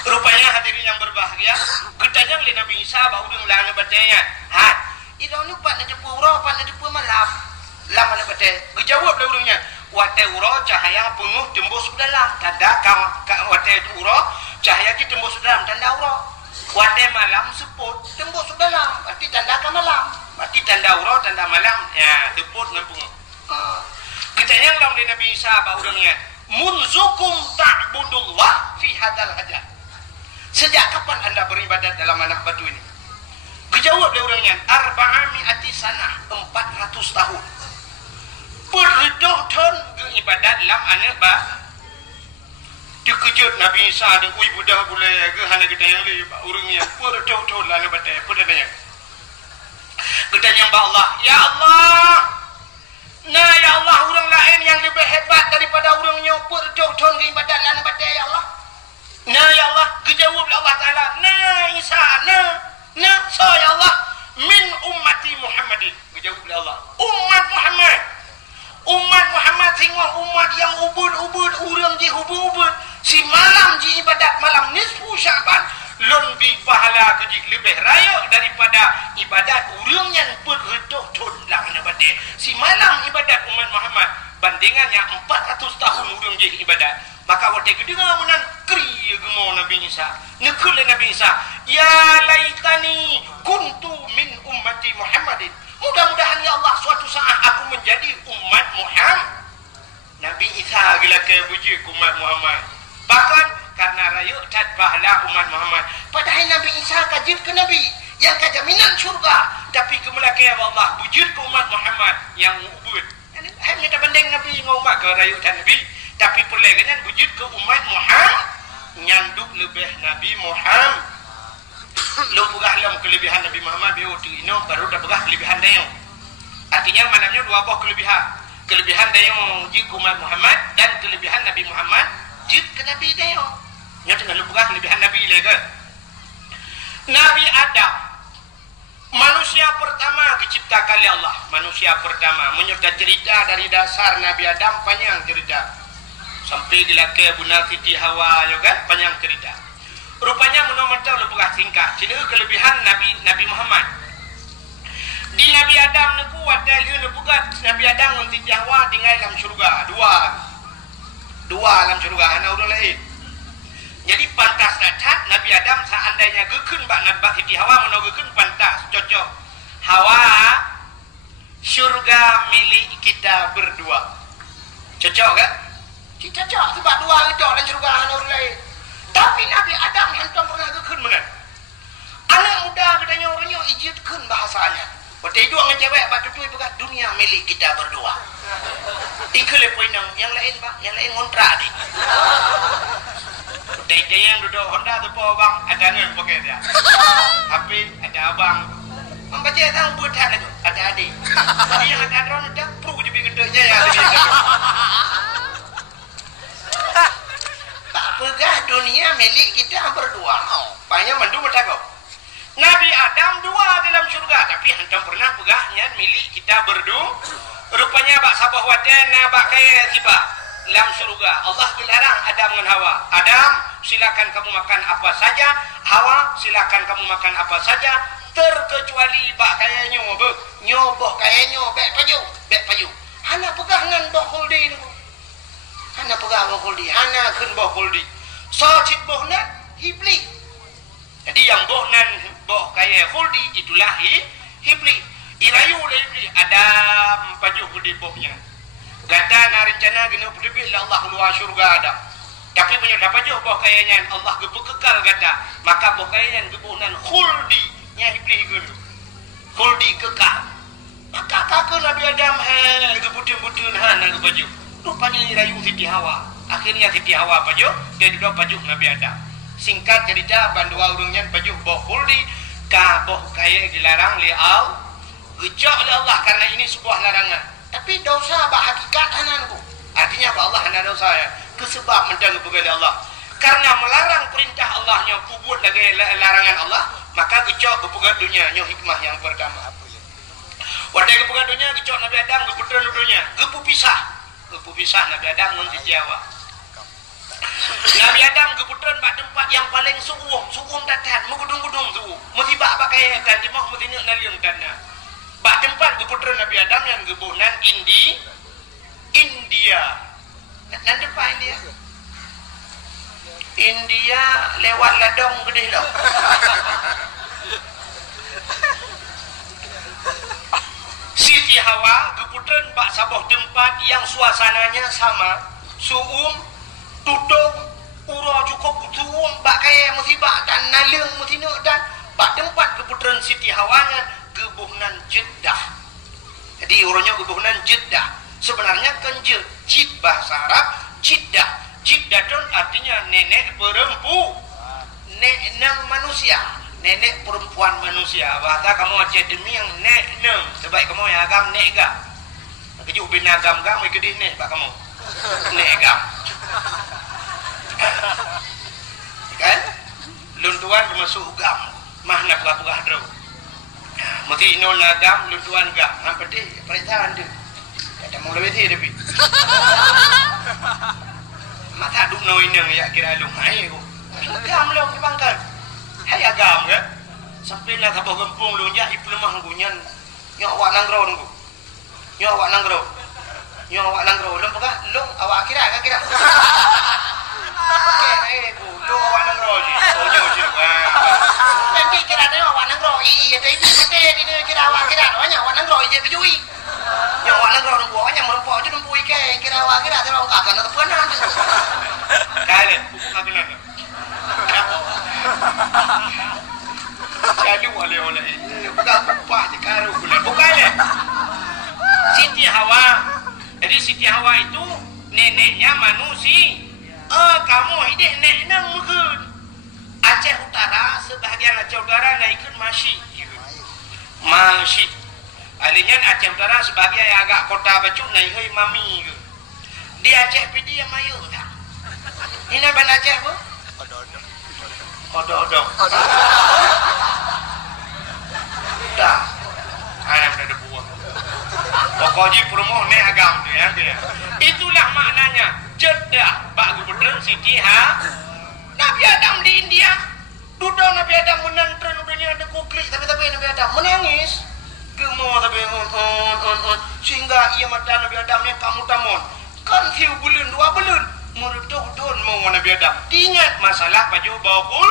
Rupanya hadirin yang berbahagia, ketanya oleh Nabi Isa bahu dengan lana batanya. Ha, itu ni pat nak jumpa urang, pat nak jumpa malam. Lama nak baca. Dijawab oleh urangnya. Wate urang cahaya penuh tembus ke dalam. Tanda wate urang cahaya di tembus ke dalam tanda urang. Wate malam seput tembus ke dalam. Berarti tanda ke malam. Berarti tanda urang tanda malam. Ya, seput ngampung. Ketanya oleh Nabi Isa bahu urangnya. Munzukum ta'budullah fi hadal hajat. Sejak kapan anda beribadat dalam anak batu ini? Kejawab oleh orangnya, arba'ami'ati sanah, 400 tahun. Berdoh ton beribadat dalam anak batu. Dikejut Nabi Isa ada ui budak boleh ke hana kita yang li orangnya berdoh ton anak batu. Perdanya. Ketanya Allah, ya Allah. Nah ya Allah, orang lain yang lebih hebat daripada orangnya berdoh ton beribadat dalam anak batu ya Allah. Nah ya Allah, kejawab Allah Ta'ala. Nah Isa, nah so ya Allah. Min ummati Muhammadin. Kejawab Allah. Umat Muhammad. Umat Muhammad sehingga umat yang ubud-ubud. Urang di ubud-ubud. Si malam di ibadat malam nisfu Syaban. Lebih pahala kejik lebih raya daripada ibadat urang yang berredoh tolak nabade. Si malam ibadat umat Muhammad. Bandingannya 400 tahun urang di ibadat. Maka waktu itu dengar menan kri gemo Nabi Isa. Nekul Nabi Isa, ya laitani kuntu min ummati Muhammadin. Mudah-mudahan ya Allah suatu saat aku menjadi umat Muhammad. Nabi Isa gila ke puji umat Muhammad. Bahkan karena rayu dan pahala umat Muhammad. Padahal Nabi Isa kajib ke Nabi yang kejaminan syurga. Tapi kemelaki Allah wujud ke umat Muhammad yang ubud. Hanya tak banding Nabi dengan umat ke rayu dan Nabi. Tapi perlagannya wujud ke umat Muhammad nyanduk lebih Nabi Muhammad. Lo pegah dalam kelebihan Nabi Muhammad biar tu ini baru dah pegah kelebihan dia. Artinya maknanya dua buah kelebihan. Kelebihan dia wujud ke umat Muhammad dan kelebihan Nabi Muhammad wujud ke Nabi dia. Nya tengah lo pegah kelebihan Nabi lagi. Nabi Adam manusia pertama diciptakan oleh Allah. Manusia pertama menyerta cerita dari dasar Nabi Adam panjang cerita. Sampai dilakai Bunda Siti Hawa juga panjang cerita. Rupanya menurut lepegah singkat. Sini kelebihan Nabi Muhammad. Di Nabi Adam niku ada lepegah Nabi Adam dan Siti Hawa tinggal dalam syurga. Dua dalam syurga. Hana udah lain. Jadi pantas dacat Nabi Adam seandainya gekun Mbak Siti Hawa menogekun pantas cocok. Hawa syurga milik kita berdua. Cocok kan? Cocok sebab dua itu dan syurga anak lain. Tapi Nabi Adam hantam pernah gekun mana? Anak muda katanya orangnya ijitkan bahasanya. Waktu itu orang cewek batu tu bukan dunia milik kita berdua. Ikut poinang yang lain Pak, yang lain kontrak ni. Dia yang duduk Honda tu po bang, ada yang pakai dia. Tapi ada abang. Membaca tahu buat ada tu, ada adik. Jadi yang ada orang ada pro je bikin dia ya. Tak pegah dunia milik kita berdua. Banyak mandu bertakau. Nabi Adam dua dalam syurga, tapi hantam pernah pegahnya milik kita berdua. Rupanya bak sabah waten, bak kaya tiba dalam syurga. Allah dilarang Adam dengan Hawa. Adam, silakan kamu makan apa saja. Hawa, silakan kamu makan apa saja. Terkecuali bak kaya nyoboh kaya bek paju. Hana pegah dengan boh kuldi ni. Hana pegah boh kuldi. Hana kun boh kuldi. So cik boh nan hibli. Jadi yang boh nan boh kaya kuldi itulah hibli. Irayu oleh hibli. Adam paju kuldi bohnya. Gata na rencana gini berdebit Allah luar syurga ada. Tapi punya dapat je boh kayangan Allah gebekekal kata. Maka boh kayangan gebunan khuldi nya iblis gulu. Khuldi kekal. Maka kakak Nabi Adam gebutun-butun hana gebaju. Rupanya rayu Siti Hawa. Akhirnya Siti Hawa baju jadi dua baju Nabi Adam. Singkat cerita bandua urungnya baju boh khuldi ka boh kaya dilarang li Allah. Gejak oleh Allah karena ini sebuah larangan. Tapi dosa bah hakikat hananku. Artinya apa Allah hana dosa ya. Kesebab mendengar kepada Allah. Karena melarang perintah Allahnya kubut lagi larangan Allah, maka gejak kepada dunia nya hikmah yang pertama. Wadai kepada dunia gejak Nabi Adam kepada dunia, gepu pisah Nabi Adam dengan Siti Hawa. Nabi Adam keputusan pada tempat yang paling suum datan, mengudung-udung tu, musibah pakai dan dimah mesti nak naliung tanah. Pada tempat keputusan Nabi Adam yang gebunan India. Nanti apa India? India lewat ladang gede dah. Siti Hawa keputusan bak sabah tempat yang suasananya sama, suum, tutung, ura cukup suum, bak kaya musibah dan naliung mesti nak dan bak tempat keputusan Siti Hawa nya gebunan Jeddah. Jadi urangnya gebunan Jeddah. Sebenarnya kan jid bahasa Arab, Jeddah. Jeddah itu artinya nenek perempuan, nenek manusia, nenek perempuan manusia. Bahasa kamu Aceh demi yang nenek, sebaik kamu yang agam nek gam. Kejuk bin agam gam, ikut nek pak kamu, nek gam. Kan? Luntuan termasuk gam, mana pura-pura dro. Mesti inol agam, luntuan gam. Nampak deh, perintah anda. Ada mau lebih sih tapi. Mata duk no inang ya kira lu hai ko. Agam lo di bangkal. Hai agam ke? Sampai lah sabah gempung lu nya ipu lemah gunyan. Nyo awak nanggro nunggu. Nyo awak nanggro. Nyo awak nanggro lem pegah long awak kira ka kira. Okey bu, lu awak nanggro ji. Oh nyo ji. Nanti kira dia awak nanggro. Iya tadi kita kira awak kira banyak awak nanggro je bejui. Yang awak nanggro nunggu awak yang merempok je nunggu ikai kira awak kira terus akan ada penan. Kali bukan benar. Jadi oleh-oleh bukan apa je karo bulan bukan. Siti Hawa. Jadi Siti Hawa itu neneknya manusia. Kamu hidup nek nang mungkin. Aceh Utara sebahagian Aceh Utara naikkan masih. Alinya Aceh Utara sebagian yang agak kota Bacuk naik mami. Di Aceh pidi yang mayu tak. Ini ban Aceh apa? Odong. Dah. Ayam dah buah. Pokoknya promo ni agam tu ya. Itulah maknanya. Jeddah bak gubernur Siti Nabi Adam di India. Duduk Nabi Adam menantren udahnya ada kuklik tapi Nabi Adam menangis. Gemuk tapi sehingga ia mata Nabi Adamnya kamu tamun. Kan hiu bulan 2 bulan. Meredok-don mau Nabi Adam. Ingat masalah baju bakul.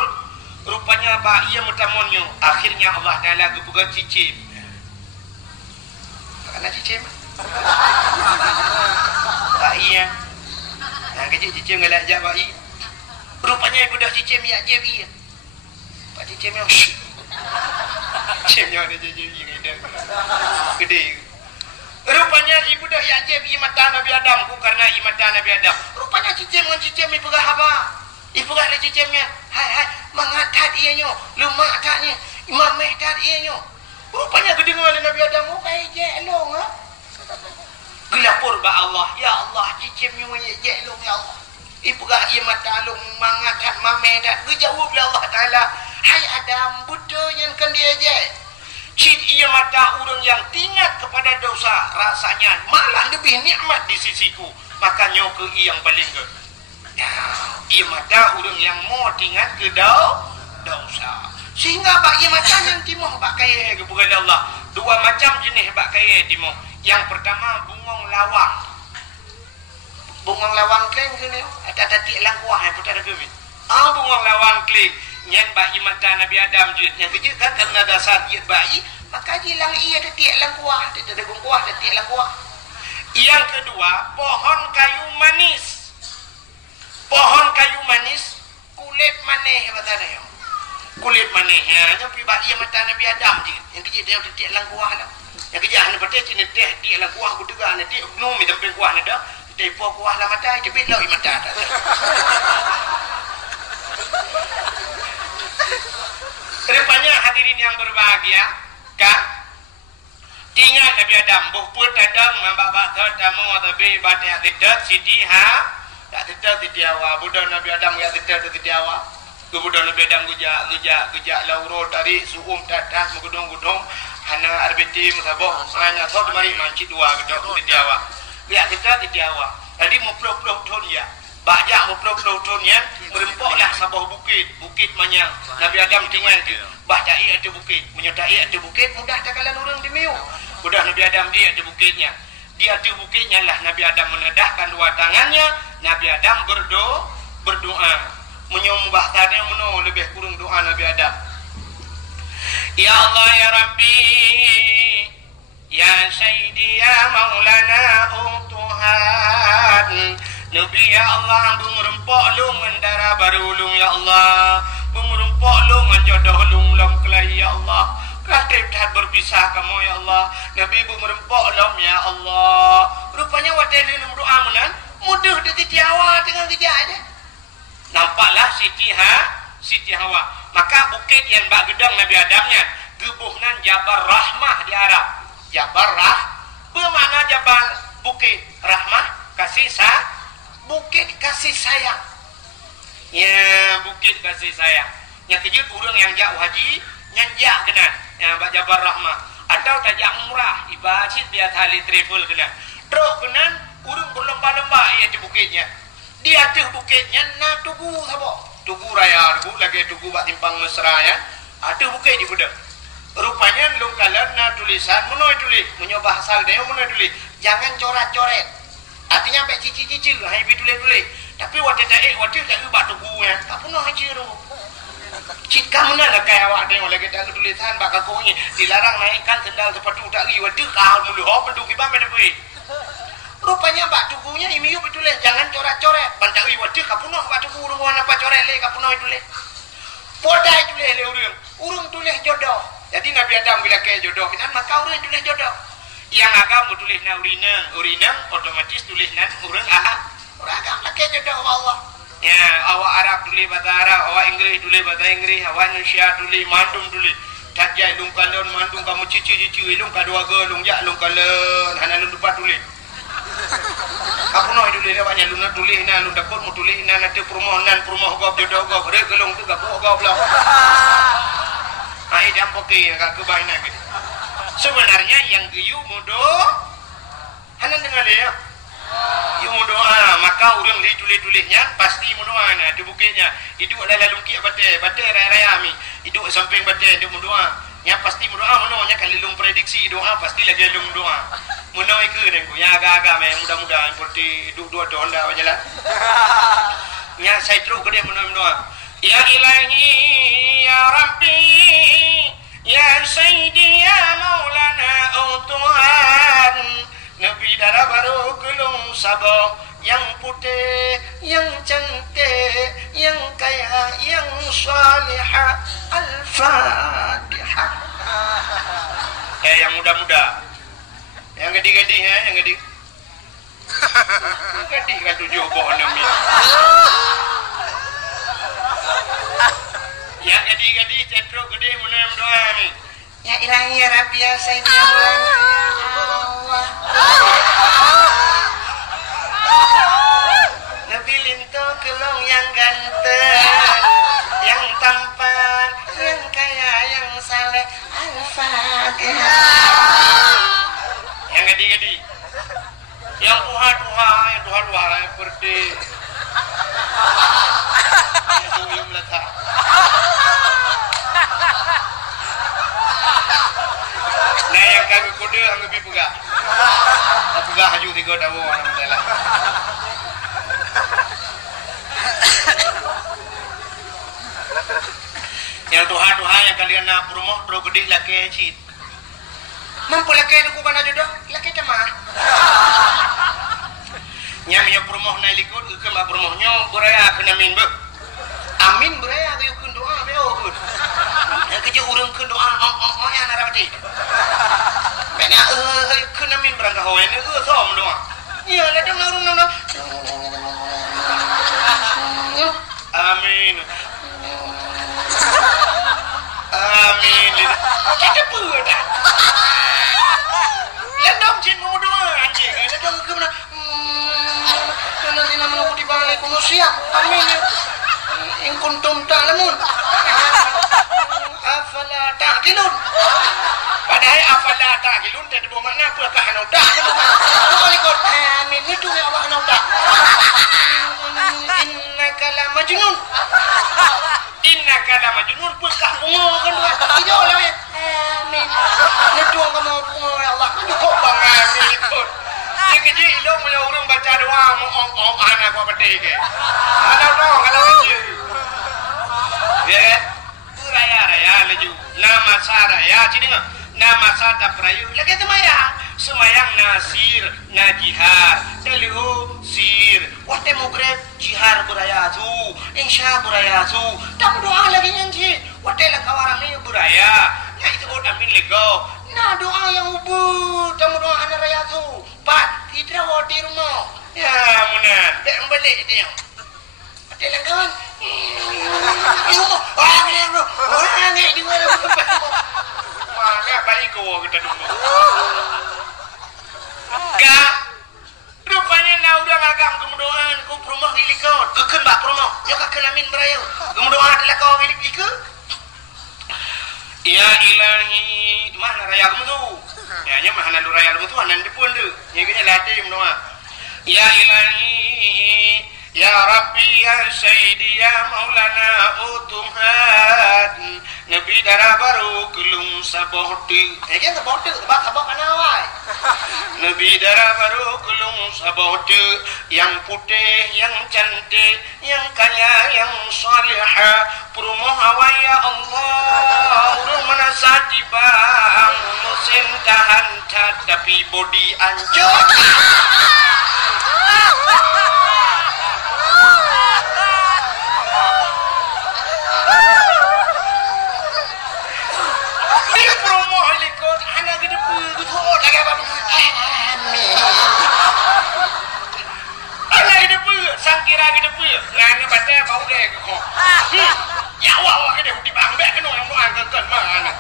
Rupanya apa ia mutamunnya. Akhirnya Allah Ta'ala gebukan cicim. Karena cicim. Tak iya. Nah kecil cicim ngelak jak bayi. Rupanya ibu dah cicim ya jeb iya. Pak cicim yang cicimnya ada jeb gede. Rupanya ibu dah ya jeb iya mata Nabi Adam. Karena iya mata Nabi Adam. Rupanya cicim dengan cicim ibu gak apa. Ibu gak ada cicimnya. Hai mengatat ianya. Lumak taknya. Mameh tak ianya. Rupanya gede oleh Nabi Adam. Oh kayak jelong ha. Gelapur ba Allah. Ya Allah cicimnya jelong ya Allah. Ibu gak ia mata lung mengatat mameh tak. Gejawab oleh Allah Ta'ala. Hai Adam budanya kan dia je. Cid ia mata orang yang tingat kepada dosa. Rasanya malah lebih nikmat di sisiku. Makanya ke ia yang paling ke. Ia mata orang yang mau tingat ke dosa. Sehingga bak ia mata yang timuh bak kaya kepada Allah. 2 macam jenis bak kaya timuh. Yang pertama bungong lawang. Bungong lawang kleng ke ni? Ada tik langkuah yang putar kami. Bungong lawang kleng. Nyan bayi mata Nabi Adam je. Yang kerja kan karena dasar dia bayi, maka dia lang ia ada tik langkuah, ada dagung kuah, ada tik langkuah. Yang kedua, pohon kayu manis. pohon kayu manis kulit maneh batana yo. Kulit maneh ya nya pi ba ia mata Nabi Adam je. Yang kecil dia titik lang kuah lah. Yang kejah ni betul cini teh dia lang kuah ku tega ni tik gnum mi tempe kuah ni dah. Tepo kuah lah mata jebit lo i mata dah. Rupanya hadirin yang berbahagia, kan? Tinggal Nabi Adam, buh tadang membabak tamu tapi batik tidak sidi ha, tak tidak tidiawa. Budak Nabi Adam ya tidak tidiawa. Budak Nabi Adam gujak lauro dari suum tatas mengudung-gudung hana arbiti musabah hanya satu mari manci dua gedok tidiawa. Ya tidak tidiawa. Tadi muplok-plok ton ya. Bajak muplok-plok ton ya, merempoklah sabah bukit manyang. Nabi Adam tinggal tu. Bajak ada bukit, menyertai ada bukit, mudah takalan orang dimiu. Mudah Nabi Adam dia ada bukitnya. Dia ada bukitnya lah Nabi Adam menedahkan dua tangannya. Nabi Adam berdoa. Menyembah tadi meno lebih kurang doa Nabi Adam. Ya Allah ya Rabbi, ya Sayyidi ya Maulana Tuhan. Nabi ya Allah merempok lung mendara baru lung ya Allah. Merempok lung menjodoh lung lam kelahi ya Allah. Katib tak berpisah kamu ya Allah. Nabi merempok lung ya Allah. Rupanya wadah dalam doa menan mudah dititiawa dengan kejak aja. Nampaklah Siti Hawa. Maka bukit yang bak gedang Nabi Adamnya gebuhnan Jabal Rahmah di Arab. Jabal bermakna Jabal bukit rahmah kasih bukit kasih sayang. Ya bukit kasih sayang. Yang kejut orang yang jauh haji nyanjak kena. Yang bak Jabal Rahmah atau tajak murah ibasit biar tali travel kena. Truk kena urung berlomba-lomba ia di bukitnya. Di atas bukitnya na tugu sabo. Tugu raya tugu lagi tugu bak timpang mesra ya. Ada bukit di budak. Rupanya lung kalan na tulisan menoi tulis, menyo bahasa dia menoi tulis. Jangan coret-coret. Artinya sampai cici-cici hai bi tulis-tulis. Tapi waktu tak ubah tugu ya. Tak pernah ciru. Cik kamu nak kayak awak dia lagi tak tulisan bakal kau ni dilarang naikkan sendal sepatu tak ri waktu kau mulu ho penduk ibam ada bui. Rupanya bak tugunya imiu betulis jangan coret-coret. Bantak wi waktu kau punah bak tugu urang apa coret le kau punah tulis. Podai tulis le urang tulis jodoh. Jadi Nabi Adam bila ke jodoh kan maka urang tulis jodoh. Yang agam tulis na urinang otomatis tulis nan urang agam lah ke jodoh Allah. Ya, awak Arab tulis bahasa Arab, awak Inggeris tulis bahasa Inggeris, awak Indonesia tulis, mandum tulis. Tajai lung kalon mandum kamu cici-cici, lung kadua ge, lung jak lung kalon, hana lung dupa tulis. Apa noi tulis lewatnya lung tulis na, lung dapur mu tulis na nanti permohonan gob jodoh gob, rek gelung tu gabuk gob lah. Ai jam poki agak kebaina gitu. Sebenarnya yang geyu mudo hana dengar dia. Yang doa maka orang tulis-tulisnya pasti mendoa na di bukitnya hidup dalam lungki batai raya-raya mi hidup samping batai dia mendoa yang pasti mendoa mendoanya kalau lung prediksi doa pasti lagi lung doa mendoa ke nengku yang agak-agak mudah-mudahan seperti hidup dua tahun dah berjalan yang saya terus gede mendoa ya ilahi ya rabbi ya sayyidi ya maulana Tuhan. Nabi darah baru gelung sabo yang putih, yang cantik, yang kaya, yang salihah. Al-Fatihah. Yang muda-muda, yang gede-gede yang gede. Gede kan 7 pohon demi. Yang gede-gede cetruk gede mana doa ni. Ya ilahi ya Rabbi ya Sayyidi ya Maulana Allah. Nabi lintu kelong yang ganteng, yang tampan, yang kaya, yang saleh. Al-Fatihah. Yang gede-gede, yang tuha-tuha, yang seperti yang duyum letak. Nah yang kami kuda ang lebih pegah. Pegah haju 3 tahun alhamdulillah. Yang tuha-tuha yang kalian nak promoh terus gede laki cit. Mampu laki aku kan jodoh, laki cemah. Nyamnya perumoh na likut ke mak perumohnya beraya kena amin be. Amin beraya ke yukun doa be oh. Yang kerja urang ke doa ya narapati. Bena kena amin berangkah hawe ni som doa. Ya ladang urang nang. Amin. Amin. Kita buat dah. Ladang cin mau doa anjing. Ladang ke mana? Nanti nama aku di balik kuno siap. Amin. In kuntum ta'lamun. Afala ta'qilun. Padahal afala ta'qilun tak ada makna apa kah anu tak. Ikut amin itu ya Allah anu tak. Innaka la majnun. Innaka la majnun pekah bunga kan dua. Iyo lah ya. Amin. Nedua kamu bunga ya Allah. Cukup bang amin ikut. Dia kecil ilmu punya orang baca doa om anak apa pedih ke. Anak dong kalau kecil. Ya, raya laju. Nama saraya cini ngah. Nama sata perayu. Lagi semayang nasir ngajihar. Delu sir. Wate mugreb jihar beraya tu. Insya beraya tu. Tamu doa lagi nyanyi. Wate lah kawaran ni beraya. Ya itu orang amin lego. Nah doa yang ubud. Tamu doa anak raya tu. Pak tidak mau di rumah. Ya muna. Tak balik dia. Wate lah kawan. Orang ni di mana? Mana balik gua kita dulu. Kak, rupanya nak udah agak kemudoan kau perumah gilik kau. Keken bak perumah. Yo keken amin berayu. Kemudoan adalah kau gilik ike. Ya ilahi, mana raya kamu tu? Ya nya mana lu raya kamu tu anan dipun tu. Nya kena latih mendoa. Ya ilahi, ya Rabbi ya Sayyidi ya Maulana utuhan. Nabi darah baru kelum sabohti. Kan sabohti, sabok kanawai. Nabi darah baru kelum sabohti. Yang putih, yang cantik, yang kaya, yang salihah. Perumoh awal ya Allah. Urung menasati bang. Musim tahan tapi body ancur. Sangkira kita punya, ngange baca bau deh kok. Ya Allah kita di bang bek kena yang doang kan mana.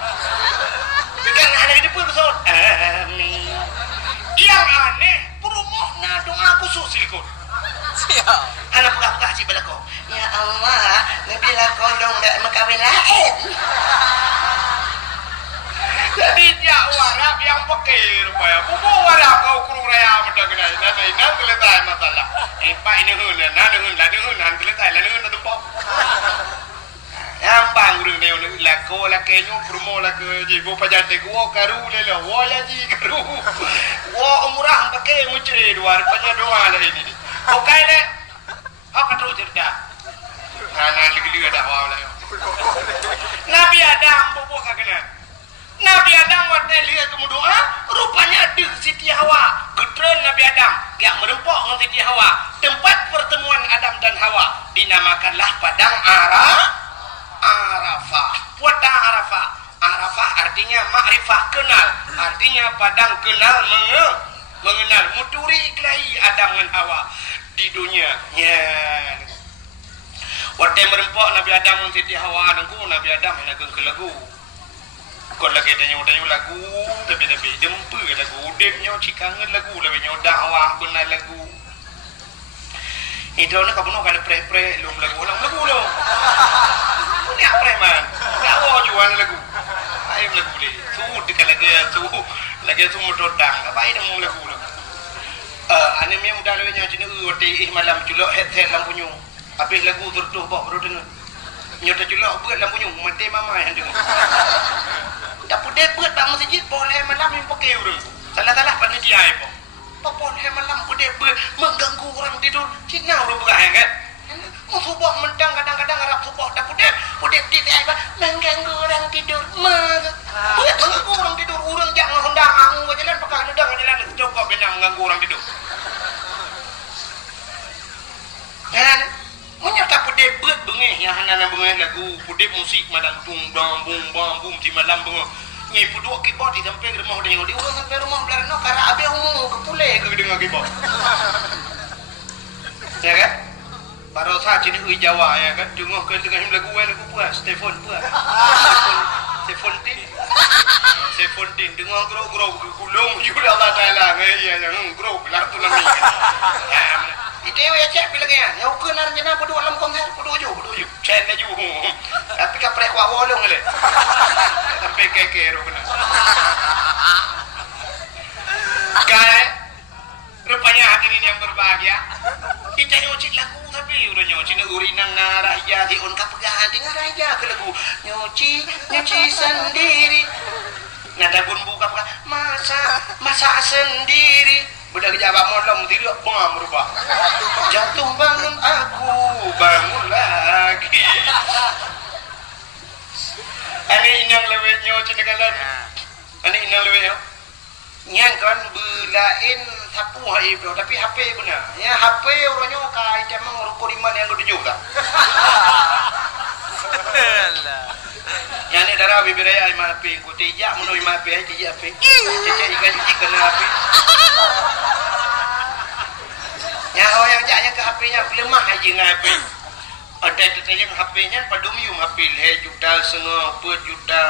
Bukan ada kita punya kesot. Amin. Yang aneh, perumoh na doa khusus ikut. Siap. Anak buka si belako. Ya Allah, nabila kolong dak makawin lain. Jadi dia warap yang pekir rupanya. Buku warap kau kurung raya macam kena. Nang keletai masalah. Pak ini hun, nan keletai, hun tu pop. Yang bang urang dia nak lako lakenyo promo lako jibo pajante gua karu lelo, wala ji karu. Wo umrah pakai mucre luar panya doa lah ini. Okai le. Hak terus cerita. Ana lagi ada wala. Nabi Adam bobo kagena. Nabi Adam waktu lihat kamu doa, rupanya ada Siti Hawa. Gedrel Nabi Adam yang merempok dengan Siti Hawa. Tempat pertemuan Adam dan Hawa dinamakanlah Padang Arafah. Padang Arafah. Arafah artinya makrifah, kenal. Artinya padang kenal mengenal. Muturi kelahi Adam dan Hawa di dunia. Ya. Waktu merempok Nabi Adam dan Siti Hawa nunggu Nabi Adam nak ke lagu. Kau lagi tanya lagu, tapi dempa lagu, udipnya cikangan lagu, lebih dakwah benar lagu. Itu nak kau nak ada pre lom lagu lo. Ni apa man? Dakwah jual lagu. Ayam lagu le. Tu dekat lagi tu motor dang. Apa ini mau lagu lo? Ane memang dah lewatnya cina waktu malam julok head lampu nyung. Habis lagu tertuh bawa baru dengar. Nyota julok buat lampu nyung, mati mama yang dengar. Tak boleh buat bang masjid boleh malam yang pakai orang. Salah panitia apa? Boleh malam boleh buat mengganggu orang tidur. Cina orang bukan kan? Subuh mentang kadang-kadang Arab subuh tak boleh tidak apa mengganggu orang tidur. Buat mengganggu orang tidur. Orang jangan hendak jalan pakai hendak jalan cukup benar mengganggu orang tidur. kan menyerta pudip beut bengeh yang hanana bengeh lagu pudip musik malam bung bang bum di malam bengeh nyai puduk keyboard di sampai rumah dia di urang sampai rumah belarno kara abe umum ke pule ke dengar keyboard ya kan baru saat ini ui Jawa ya kan dengar ke dengan lagu puas telefon puas telefon tin dengar gro gulung juga Allah Taala ya yang gro belar tu nami itu ya cek bilang ya ukeun arjana padu alam konser padu ju cek ju tapi kaprek wa wolong le sampai kekero kena kan rupanya hadirin yang berbahagia kita nyuci lagu tapi udah nyuci urinang naraja di on kapegahan dengar aja ke lagu nyuci sendiri nada bun buka masak sendiri budak jawab malam tidak bang berubah jatuh bangun aku bangun lagi ani inang lewet nyuci negalan ani inang lewet nyang kan belain sapu hai bro tapi HP benar ya HP orangnya kai jamang ruko di mana yang ketujuh tak yang ni darah bibiraya imah HP ku tejak munu imah HP ai tejak HP cecek ikan cuci kena HP ya orang jaknya ke HP-nya lemah aja dengan HP ada tetenya HP-nya padumium HP le juta setengah juta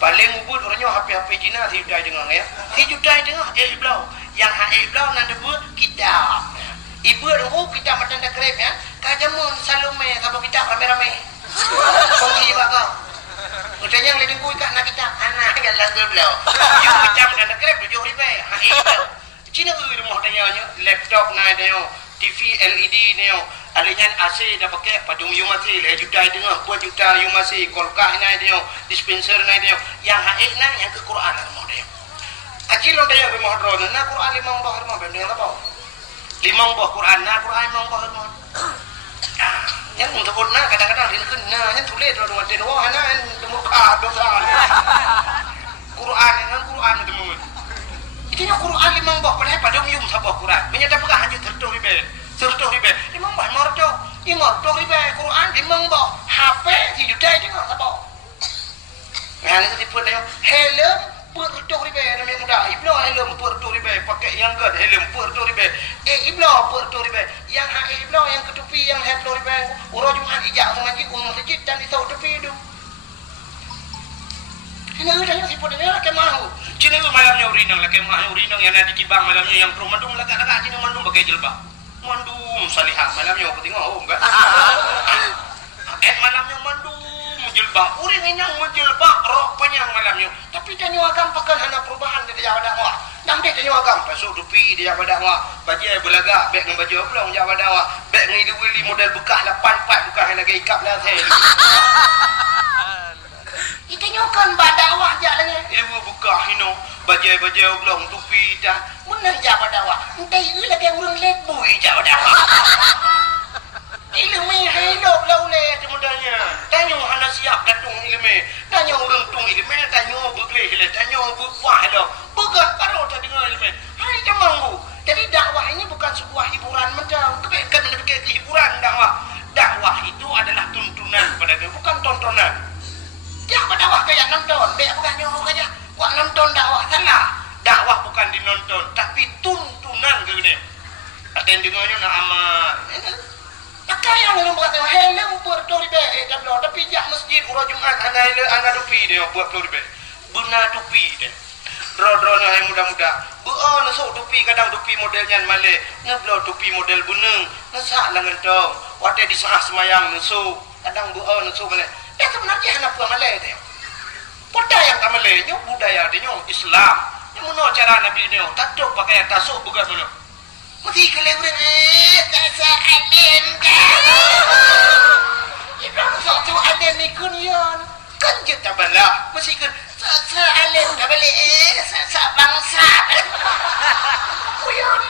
paling ubud orangnya HP Cina si juta dengar ya si juta dengar blau yang blau nanti buat kitab ibu dulu kitab macam dah krep ya kajamun Salome sama kitab rame-rame pergi bakal udahnya ngeliding kui kat nak kitab anak kan lagu blau you kitab macam dah krep 7 ribu blau Cina rumah tanya laptop naik dia TV LED ni alinya AC dah pakai padung you masih le juta dengar 2 juta you masih kolkah naik dia dispenser naik dia yang haik naik yang ke Quran rumah dia akil orang yang rumah drone na Quran 5 bah rumah benda apa 5 bah Quran na Quran 5 bah rumah yang untuk na kadang-kadang dia kena yang tulis dalam hati wah ana muka dosa Quran dengan Quran temu itu Quran 5 bah pada umum sabah Quran menyata pegah hanya 30 ribu 5 bah marjo 50 ribu Quran 5 bah HP si juta juga sabah ngan itu tipu dia helm per 20 ribu namanya muda ibnu helm per 20 ribu pakai yang gad helm per 20 ribu ibnu per 20 ribu yang ibnu yang ketupi yang 20 ribu urang Jumat ijak mengaji masjid dan di saud tepi itu ini ada yang tipu dia ke mahu cina malamnya urinang lagi mahu urinang yang ada di kibang malamnya yang pro mandum lagak cina mandum pakai jilbab mandum salihah malamnya aku tengok enggak malamnya mandum jilbab uring yang menjilbab rok panjang malamnya tapi tanya agam pakai hana perubahan dia jawab dakwah dan dia tanya agam pasuk dupi dia jawab dakwah baju belagak beg dengan baju oblong jawab dakwah beg dengan idewili model bekas 84 bukan lagi ikap lah saya itu nyokan dakwah jalannya ibu buka hino baju oblong tupi dah benar jawab dakwah entah ini lagi yang urang lebui jawab dakwah ilmu hidup laule kemudiannya tanya hana siap datung ilmu tanya orang tung ilmu tanya begleh le tanya buah lo begat baru tak dengar ilmu hai jamanggu jadi dakwah ini bukan sebuah hiburan macam kebaikan menjadi hiburan dakwah itu adalah tuntunan kepada dia bukan tontonan dia dakwah kayak nonton dia bukan nyoh aja buat nonton dakwah salah dakwah bukan dinonton tapi tuntunan ke dia ada yang dengarnya nak amat pakai yang orang berkata helm per 20 ribu tapi jak masjid urang Jumat ana dupi dia buat 20 ribu benar dupi dia dro-dronya yang muda-muda beon sok dupi kadang dupi modelnya male ngeblo dupi model buneng nesak langan dong wate di sah semayang nesuk kadang beon nesuk male dia sebenarnya anak buah male dia budaya yang kamale nyo budaya dia nyo Islam yang mana cara Nabi dia tak tok pakai tasuk bukan mana mesti keleweng kasa alim ibrang sok tu alim ikun yon kan kita bala mesti kan sa alim dah balik sa bangsa kuyon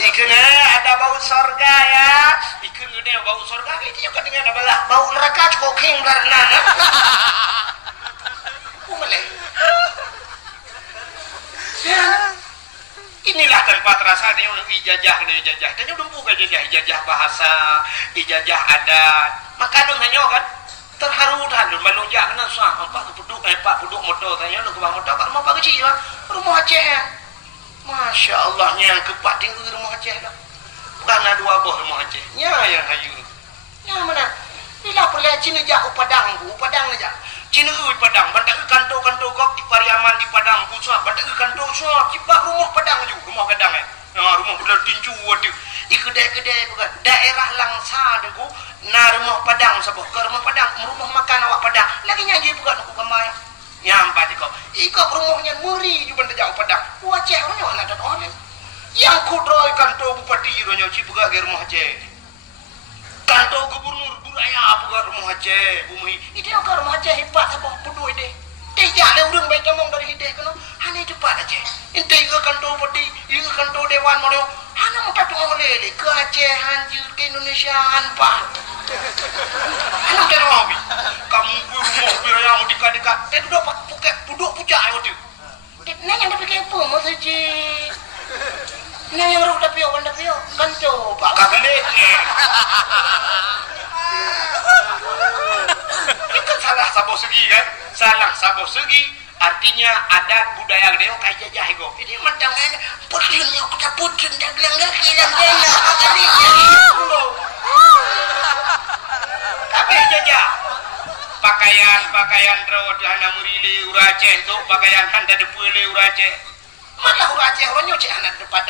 ikun ada bau surga ya ikun gede bau surga itu juga dengan bala bau neraka cukup king karena umale inilah tempat bahasa tanya nak ijazah kena ijazah. Tanya dumpu ke ijazah bahasa, ijazah adat. Maka dong tanya kan terharu dah lu melonjak kena sah empat puduk motor tanya lu ke bawah motor kat rumah Pak Kecil lah. Rumah Aceh ya. Masya Allah yang kepat tinggi rumah Aceh lah. Bukan ada dua buah rumah Aceh. Ya yang hayu. Ya mana? Bila perlu Cina jauh Padang aja. Cina Padang, bantak kantor kok di Pariaman di Padang pusat, bantak kantor semua, cipak rumah Padang juga, rumah Padang rumah Padang tinju ada. Di kedai-kedai bukan daerah Langsa deku, rumah Padang sebab ke rumah Padang, rumah makan awak Padang. Lagi nyanyi bukan aku kamai. Nyampat ikut rumahnya muri juga bantak jauh Padang. Aceh orangnya anak dan orang. Yang kudroi kantor bupati ronyo cipuga ke rumah Aceh. Kantor gubernur buraya apa rumah Aceh bumi itu yang ke rumah Aceh hebat apa pudu ide tidak ada orang baik ngomong dari hideh kena hanya cepat Aceh ente ke kantor bupati ke kantor dewan mau hanya mau tak oleh ke Aceh anjir ke Indonesia anpa hanya tak mau kamu rumah buraya mau dekat-dekat tapi dapat puduk pucak ayo tu nah yang tapi kepo masa je nah yang roh tapi kantor pak kagelet ni itu salah sabo segi kan salah sabo segi artinya adat budaya gede kayak jajah itu ini mentang putihnya kita putih dan bilang gak hilang tapi jajah pakaian roh hana murile urace itu pakaian handa depule urace malah urace orangnya cek anak depan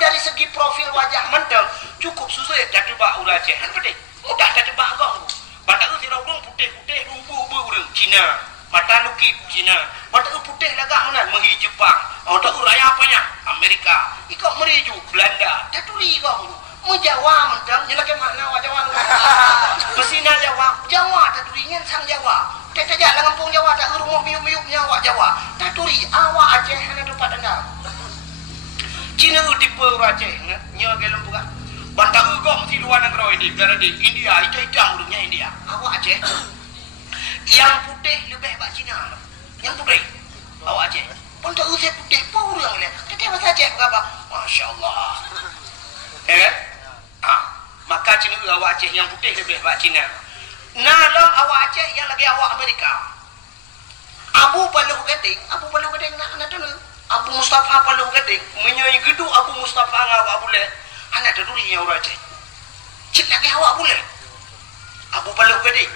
dari segi profil wajah mentang cukup susah dah debak urace han pedih mudah dah debak kau badak tu tirau dong putih rubu urang Cina mata lukip Cina badak tu putih lagak mana menghi Jepang badak tu raya apanya Amerika ikut meriju Belanda dah turi kau mu Jawa mentang nyelake makna wa Jawa besina Jawa dah turi ngan sang Jawa tak jalan kampung Jawa tak rumah miup-miupnya wa Jawa dah turi awak Aceh hana depan anda Cina tipe Aceh nya gelem buka bantak ugong di luar negeri ini berada di India hijau urungnya India awak Aceh yang putih lebih bak Cina yang putih awak Aceh bantak usai putih pun urang lihat kita bahasa Aceh berapa Masya Allah maka Cina awak Aceh yang putih lebih bak Cina nalam awak Aceh yang lagi awak Amerika Abu Paluh Gading nak tu Abu Mustafa Paluh Gading menyai gedung Abu Mustafa ngawak boleh anak durinya orang Aceh cik lagi awak boleh Abu Paluh Gading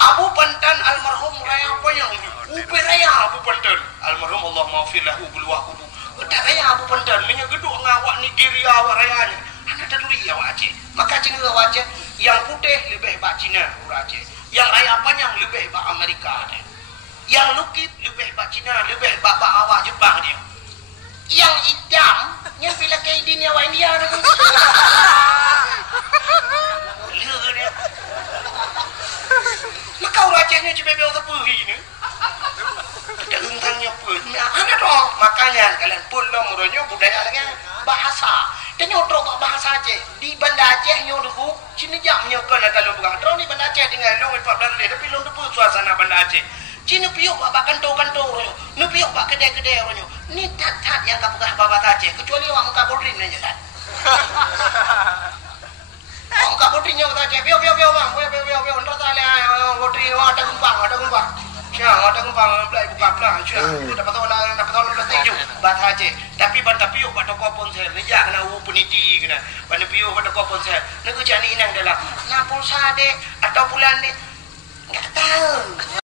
Abu Pantan almarhum raya apa yang upi raya Abu Pantan almarhum Allah maafir lahu bulwah kubu tak raya Abu Pantan menyai gedung ngawak Nigeria awak rayanya anak durinya awak Aceh maka Cina awak Aceh yang putih lebih bak Cina orang Aceh yang raya panjang lebih bak Amerika yang lukit lebih bak Cina lebih bak awak Jepang dia yang hitam yang bila ke idin awak India tu maka orang Acehnya cuma biar terpuri ni ada untangnya pun ada dong makanya kalian pulau muronya budaya lagi bahasa dan nyotrok bahasa Aceh di Banda Aceh nyodoku Cina jam nyokan kalau bukan terus di Banda Aceh tinggal long 14 hari tapi long tu suasana Banda Aceh Cina piuk bak kantor-kantor ronyo. Nu piuk bak kedai-kedai ronyo. Ni tat-tat yang kapugah babat Aceh kecuali orang muka bodrin aja tat. Orang muka bodrinnya kata Aceh. Piuk bang. Piuk. Entar tali bodrin ada gempang. Siang ada gempang belai buka pelang. Siang tu dapat tahu dah tinju bat Aceh. Tapi banta piuk bak toko ponsel. Reja kena peniti kena. Banta piuk bak toko ponsel. Nego jani inang dalam. Na pulsa dek atau bulan dek. Enggak tahu.